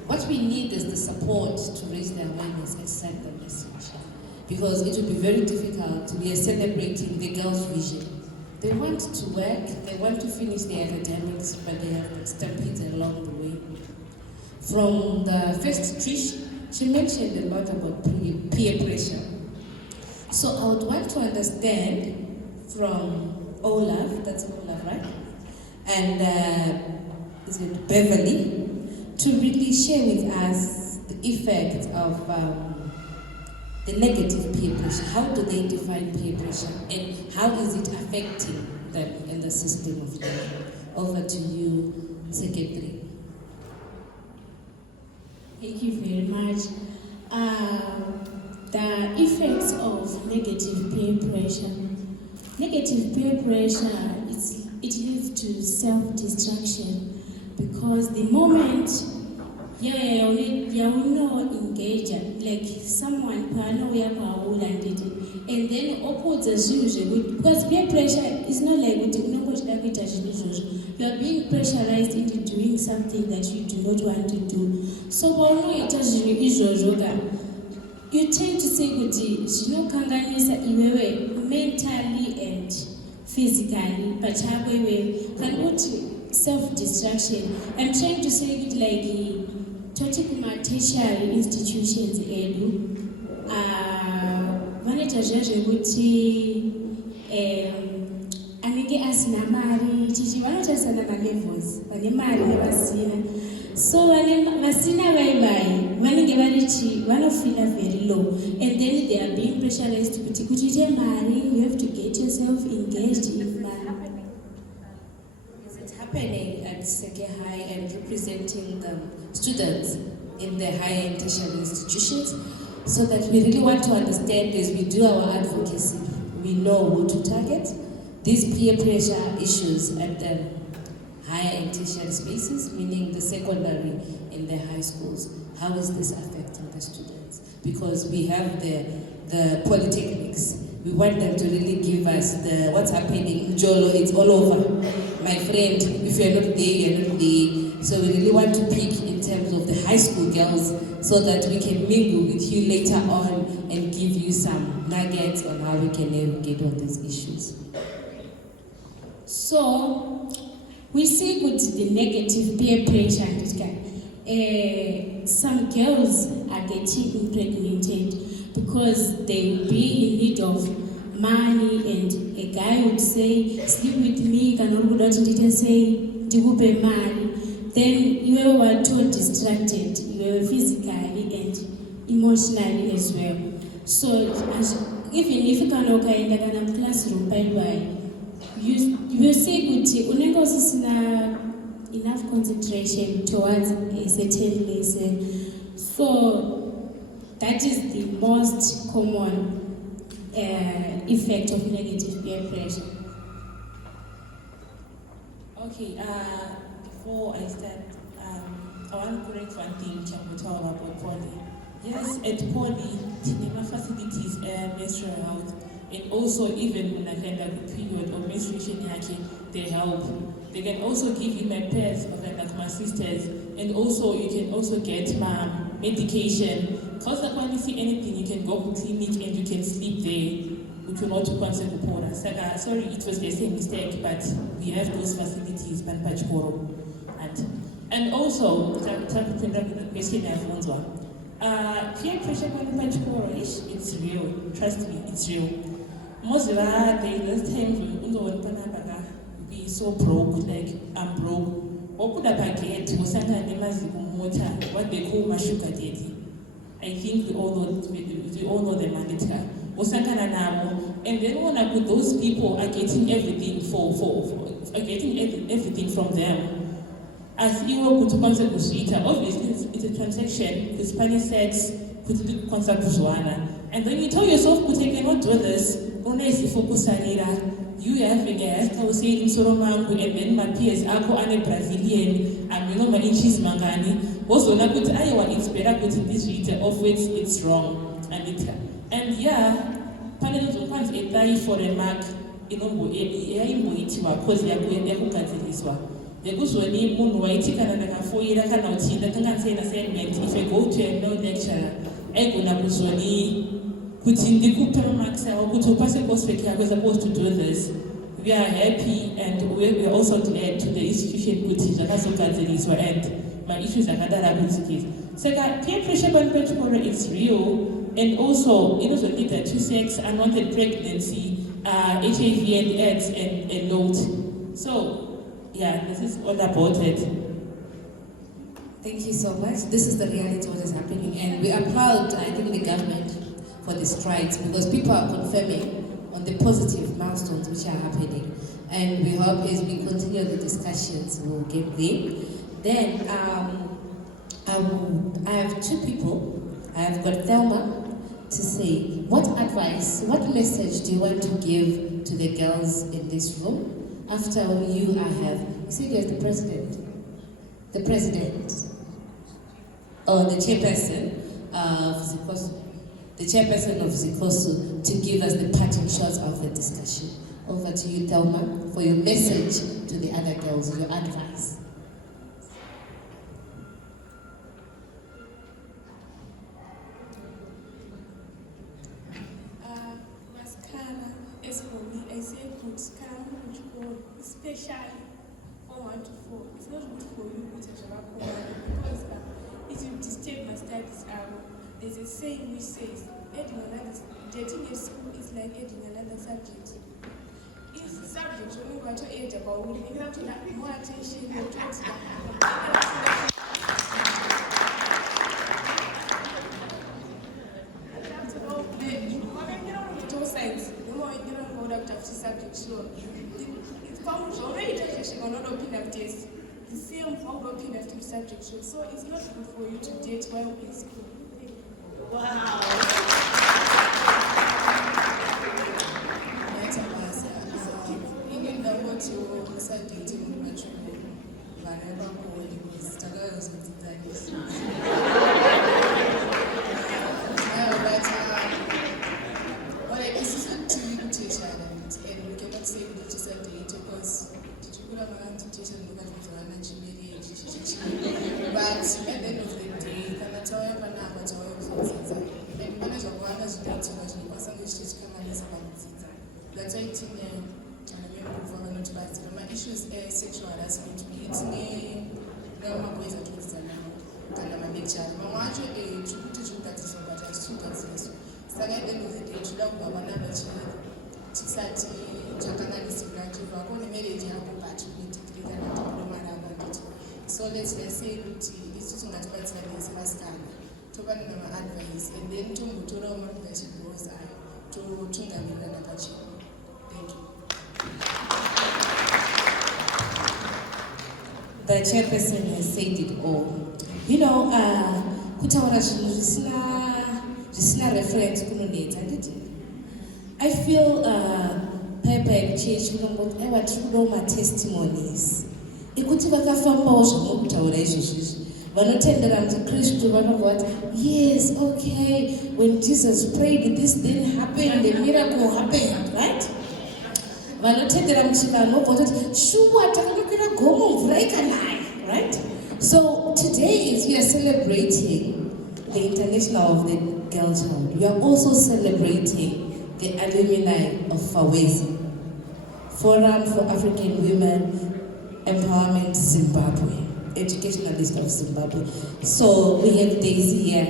What we need is the support to raise the awareness and send the message. Because it would be very difficult. We are celebrating the girls' vision. They want to work, they want to finish their academics, but they have stampedes along the way. From the first Trish, she mentioned a lot about peer pressure. So I would want to understand from Olaf, that's Olaf, right? And is it Beverly, to really share with us the effect of the negative peer pressure. How do they define peer pressure, and how is it affecting them in the system of life? Over to you, Secretary. Thank you very much. The effects of negative peer pressure. Negative peer pressure, it leads to self-destruction, because the moment you know engage, like someone and then opposite, because peer pressure is not like you are being pressurized into doing something that you do not want to do. So you tend to say mentally and physically, but self-destruction. I'm trying to say it like tertiary institutions edu vanoita zvezvekuti anenge asina mari chichi vanotarisana malevels, vane mari nevasina. So vasina vai vanenge varichi vanofeel very low, and then they are being pressurized kuti uite mari, you have to get yourself engaged in mari. Happening at Seke High and representing the students in the higher and tertiary institutions, so that we really want to understand as we do our advocacy, we know who to target. These peer pressure issues at the higher and tertiary spaces, meaning the secondary and the high schools, how is this affecting the students? Because we have the polytechnics. We want them to really give us the what's happening. Jolo, it's all over. My friend, if you're not there, you're not there. So we really want to pick in terms of the high school girls so that we can mingle with you later on and give you some nuggets on how we can navigate all these issues. So, we see good the negative peer pressure. Some girls are getting impregnated because they will be in need of money, and a guy would say, sleep with me, didn't say, money. Then you were too distracted, you were physically and emotionally as well. So, even if you can look in the classroom, by the way, you say good, enough concentration towards a certain lesson. So that is the most common effect of negative peer pressure. Okay, before I start, I want to correct one thing Chambo about Poly. Yes, at Poly, cinema facilities menstrual health, and also even when I kind of period of menstruation, they help. They can also give you my peers, like my sisters, and also you can also get my medication. Because when you see anything, you can go to clinic and you can sleep there. We cannot consent upon us. Sorry, it was just a mistake, but we have those facilities, and also, question peer pressure it's real. Trust me, it's real. Most of the last time be so broke, like I'm broke. What could I get? What they call my sugar daddy. I think we all know the mandate. And then when I put those people are getting everything everything from them. As you were to concept obviously it's a transaction, it's Spanish sex, and then you tell yourself, I cannot do this, you having a hairstyle saying Soromangu, and then my peers are Brazilian, and my inches mangani, also not put Iowa, it's better putting this reader of which it's wrong. And yeah, panels will find a die for a mark, because they are going to because when you white and a 4 year cannot see that can say assignment. If I go to a no lecture, I go to put in the Cooper Max or put to pass a post I was supposed to do this. We are happy and we are also glad to the institution good teacher. That's what is and my issues are another good. Second, peer pressure and is real, and also it also did that 2 sex, unwanted pregnancy, HIV and AIDS and load. So yeah, this is all about it. Thank you so much. This is the reality of what is happening, and we are proud, I think, the government for the strides, because people are confirming on the positive milestones which are happening, and we hope as we continue the discussions, we'll get there. Then I have 2 people. I have got Thelma to say, what advice, what message do you want to give to the girls in this room? After you, you said you're the president, or the chairperson of Zikosu, to give us the parting shots of the discussion. Over to you, Thelma, for your message to the other girls, your advice. Especially from 1 to 4. It's not good for you because it will disturb my studies. There's a saying which says, dating at school is like adding another subject. If the subject only want to add about, you have to have more attention towards that. Subject, so it's already touching on all opinion test. The same how opinion have to be subject, so it's not good for you to date while in school. Wow. mari yakakoni because takazvidzidzanisa. Alright, this is a teacher and we cannot say that it's a date because tichikura makanditisha ndokazvizvana chimeri but at the end of the day kana tauya panapa tauya kuzodzidza and pane zvakawanda zvitatuka zvinokwasange zvichikanganisa pakudzidza. That's why tine vanamekufa vanotibatsira maissues esexual harassment tine namaboys atodzidza nawo kana malecture mamwe acho chikuti chikugadziswa but hazvichigadziswa. Saka at the end of the day toda kubva panapa tisati takanganisira chibvako nemarriage yako but unedegree kana diploma rako nditi. So let's say kuti isu tingatibatsira nesevasikana topanana maadvice and then tombotorawo membership laws ayo totungamirana pachino. Thank you. The chairperson has said it all. You know, kutaura zvinhu zvisina reference kunonetsa nditi. I feel paper exchange kunomboti aiwa tiri kudawo matestimonies ekuti vakafambawo zvamukutaura izvozvizvi vanotendera kuti Kristu vanobva vati yes, okay, when Jesus prayed this then happened, the miracle happened, right? Vanotendera muchina vanobva kuti shuwa takanokwira gomo mvura ikanaya, right? So today is we are celebrating the International of the Girl Child. We are also celebrating the alumni of FAWEZI, Forum for African Women Empowerment Zimbabwe, Educationalist of Zimbabwe. So we have Daisy here.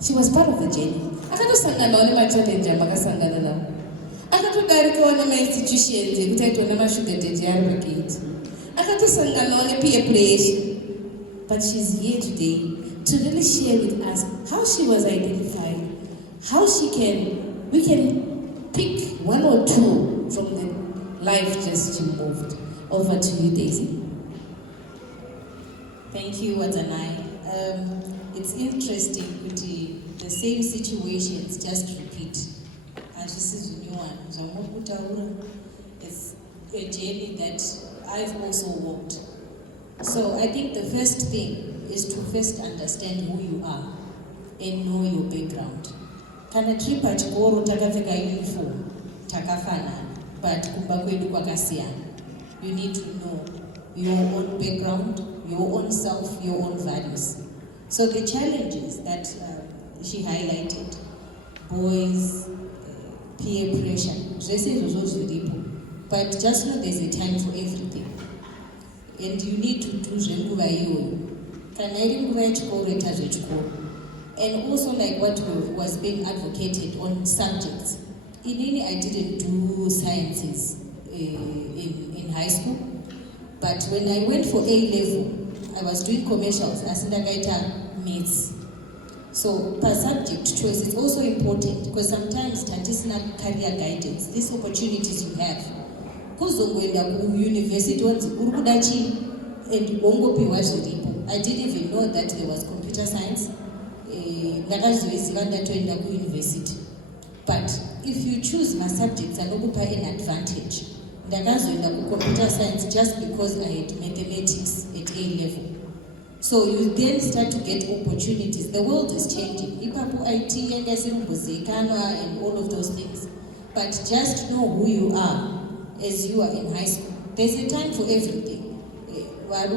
She was part of the journey. Akatosangana nemachallenge amakasangana nawo. Akatodarikawo nemainstitutions ekuti aitwa nemasugar daddy ari pagate. Akatosanganawo nepeer pressure. But she's here today to really share with us how she was identified, how we can pick one or two from the life just she moved. Over to you, Daisy. Thank you, Wadzanai. It's interesting that the same situations just repeat. And this is a new one. It's a journey that I've also walked. So I think the first thing is to first understand who you are and know your background. Kana tripa chikoro takapfeka uniform takafanana, but kumba kwedu kwakasiyana. You need to know your own background, your own self, your own values. So the challenges that she highlighted, boys, peer pressure, but just know there's a time for everything. And you need to do zvenguva iyoyo. Kana iri nguva yechikoro ita zvechikoro. And also like what was being advocated on subjects. Inini, I didn't do sciences in high school, but when I went for A-level, I was doing commercials, asindakaita maths. So per subject choice is also important because sometimes tatisina career guidance, these opportunities you have. Kuzongoenda ku university once urikuda chi and bongopiwa zviripo. I didn't even know that there was computer science. Ndakazoiziva ndatoenda ku university. But if you choose my subjects anokupa an advantage. Ndakazoenda ku computer science just because I had mathematics at A level. So you then start to get opportunities. The world is changing. Ipapo IT and all of those things. But just know who you are as you are in high school. There's a time for everything. But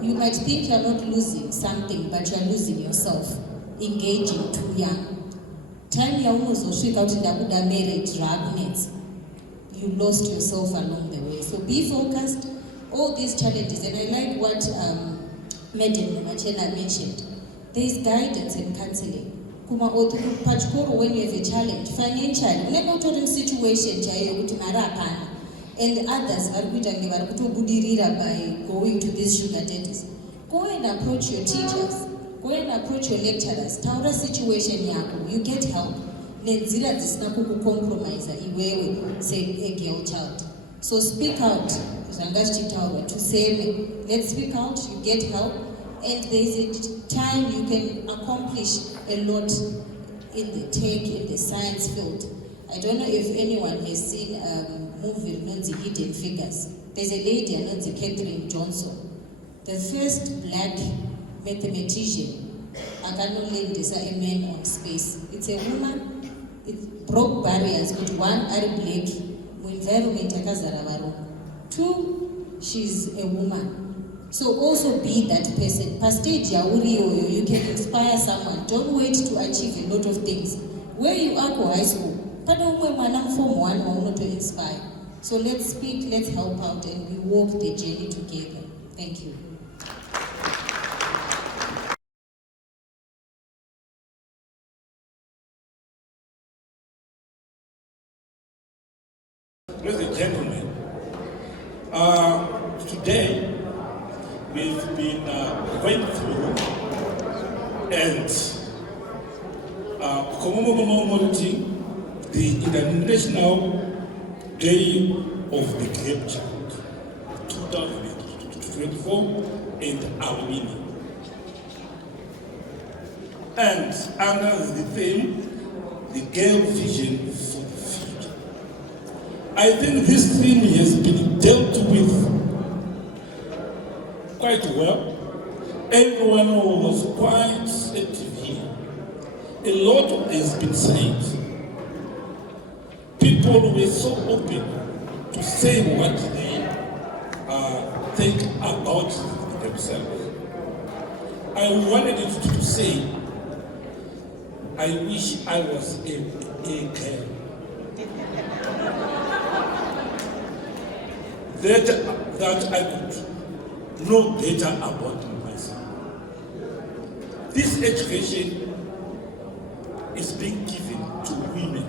you might think you're not losing something, but you're losing yourself. Engaging too young. Time you lost yourself along the way. So be focused. All these challenges, and I like what Madam Machena mentioned. There is guidance and counseling. When you have a challenge, financially, situation, and others are by going to these sugar daddies. Go and approach your teachers. Go and approach your lecturers. Taura situation yako, you get help. Nenzira zisina kukukompromise iwewe, say a girl child. So speak out. To say, let's speak out, you get help, and there's a time you can accomplish a lot in the tech, in the science field. I don't know if anyone has seen a movie, hidden figures. There's a lady, I know it's Catherine Johnson, the first black mathematician, a man on space. It's a woman, it broke barriers, but one, are black, environment. Two, she's a woman. So also be that person. Pastage you can inspire someone. Don't wait to achieve a lot of things. Where you are go high school, form one or to inspire. So let's speak, let's help out, and we walk the journey together. Thank you. Ladies and gentlemen, today we've been going through and commemorating the International Day of the Gay Child 2024 and our meaning. And under the theme, the Girl Vision for the Future. I think this theme has been dealt with quite well. Everyone was quite active here. A lot has been said. People were so open to say what they think about themselves. I wanted to say, I wish I was a girl. That I could know better about myself. This education is being given to women.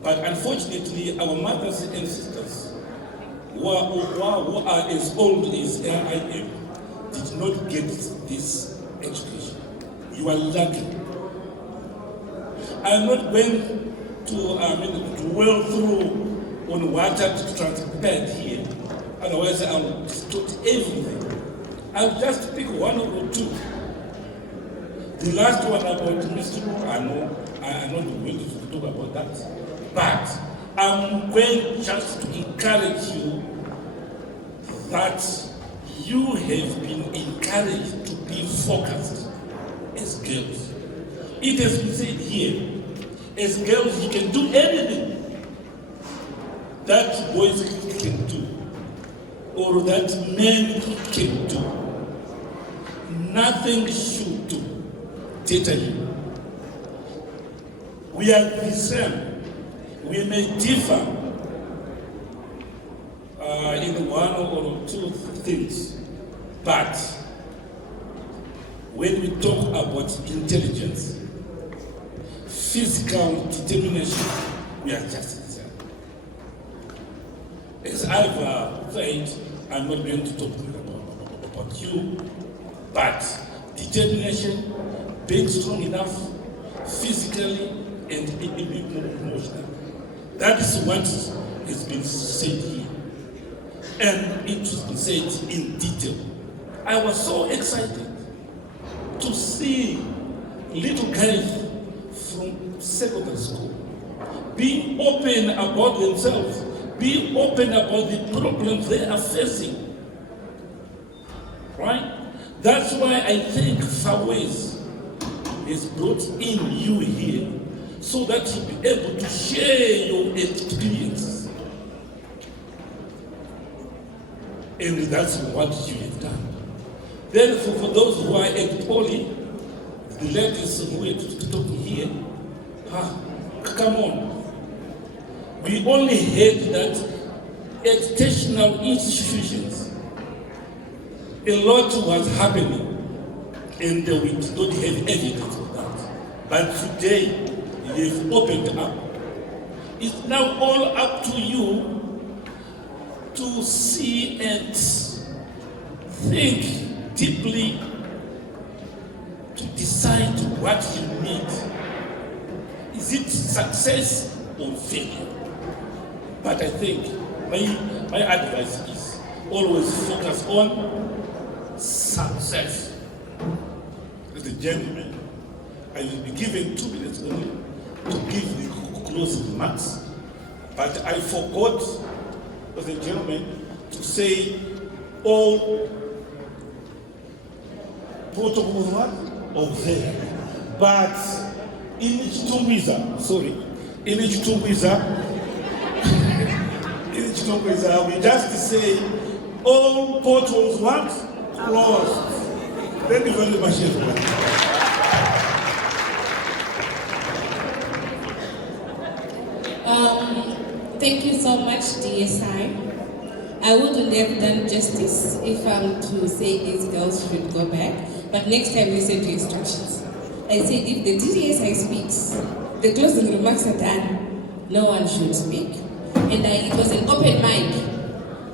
But unfortunately, our mothers and sisters who are as old as I am did not get this education. You are lucky. I'm not going to dwell through on what I've transpired here. Otherwise, I'll distort everything. I'll just pick one or two. The last one about Mr. I'm not going to talk about that. But I'm going just to encourage you that you have been encouraged to be focused as girls. It has been said here, as girls you can do anything that boys can do, or that men can do. Nothing should deter you. We are the same. We may differ in one or two things, but when we talk about intelligence, physical determination, we are just the same. As I've said, I'm not going to talk about you, but determination, being strong enough, physically and emotionally. That is what has been said here. And it has been said in detail. I was so excited to see little guys from secondary school being open about themselves, being open about the problems they are facing. Right? That's why I think FAWEZI has brought in you here, so that you'll be able to share your experiences. And that's what you have done. Then for those who are at Poly, the ladies who are talking here, come on. We only heard that educational institutions, a lot was happening, and we did not have evidence of that. But today, you've opened up. It's now all up to you to see and think deeply, to decide what you need. Is it success or failure? But I think my advice is always focus on success. As a gentleman, I will be given 2 minutes only to give the closing remarks, but I forgot of the gentleman to say all protocols of there. But in Chitumbiza, we just say all portals closed. Thank you very much, everyone. Thank you so much, DSI. I wouldn't have done justice if I'm to say these girls should go back, but next time listen to instructions. I said if the DSI speaks, the closing remarks are done, no one should speak. And it was an open mic.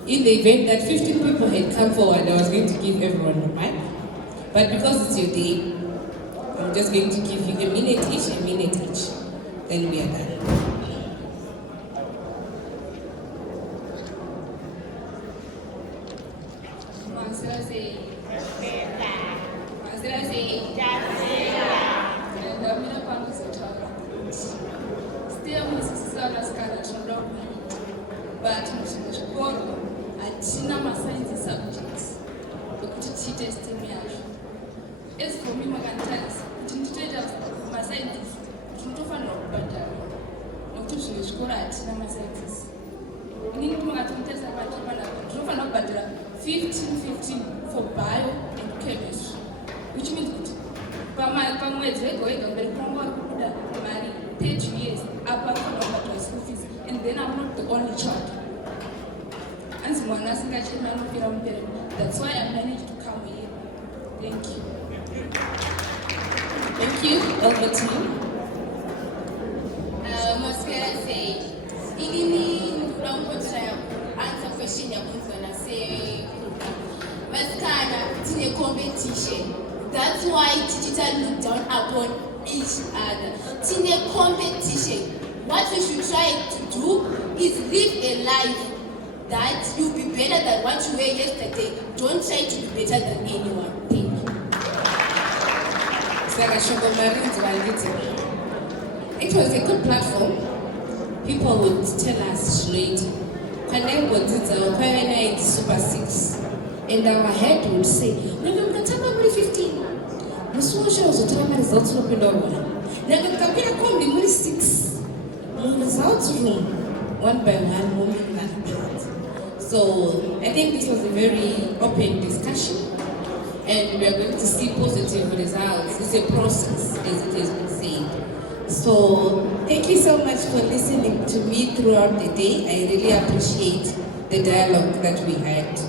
In the event that 15 people had come forward, I was going to give everyone a mic. But because it's your day, I'm just going to give you a minute each. Then we are done. But muchikoro hatina mascience subjects ekuti tiite STEM yacho. As for me makantarisa kuti nditoita masciences tinotofanira kubhadhara nokuti zvimwe zvikoro hatina masciences. Inini makatomutarisa tinofanira kubhadhara 15 for bio and chemistry, which means kuti pamwedzi wega wega mberi kwangu vari kubuda mari 30 years apa kufanira kubhadhara school fees, and then I'm not the only child. And someone else that's why I managed to come here. Thank you. Thank you. Over to you. Maskera say, Inini Rampotra answer question Yakunzana say, Maskara, tine competition. That's why digital look down upon each other. Tine competition. What we should try to do is live a life that you'll be better than what you were yesterday. Don't try to be better than anyone. Thank you. It was a good platform. People would tell us straight, Super 6. And our head would say, remember 15. Results results room, one by one, moving like that. So I think this was a very open discussion, and we are going to see positive results. It's a process, as it has been said. So thank you so much for listening to me throughout the day. I really appreciate the dialogue that we had.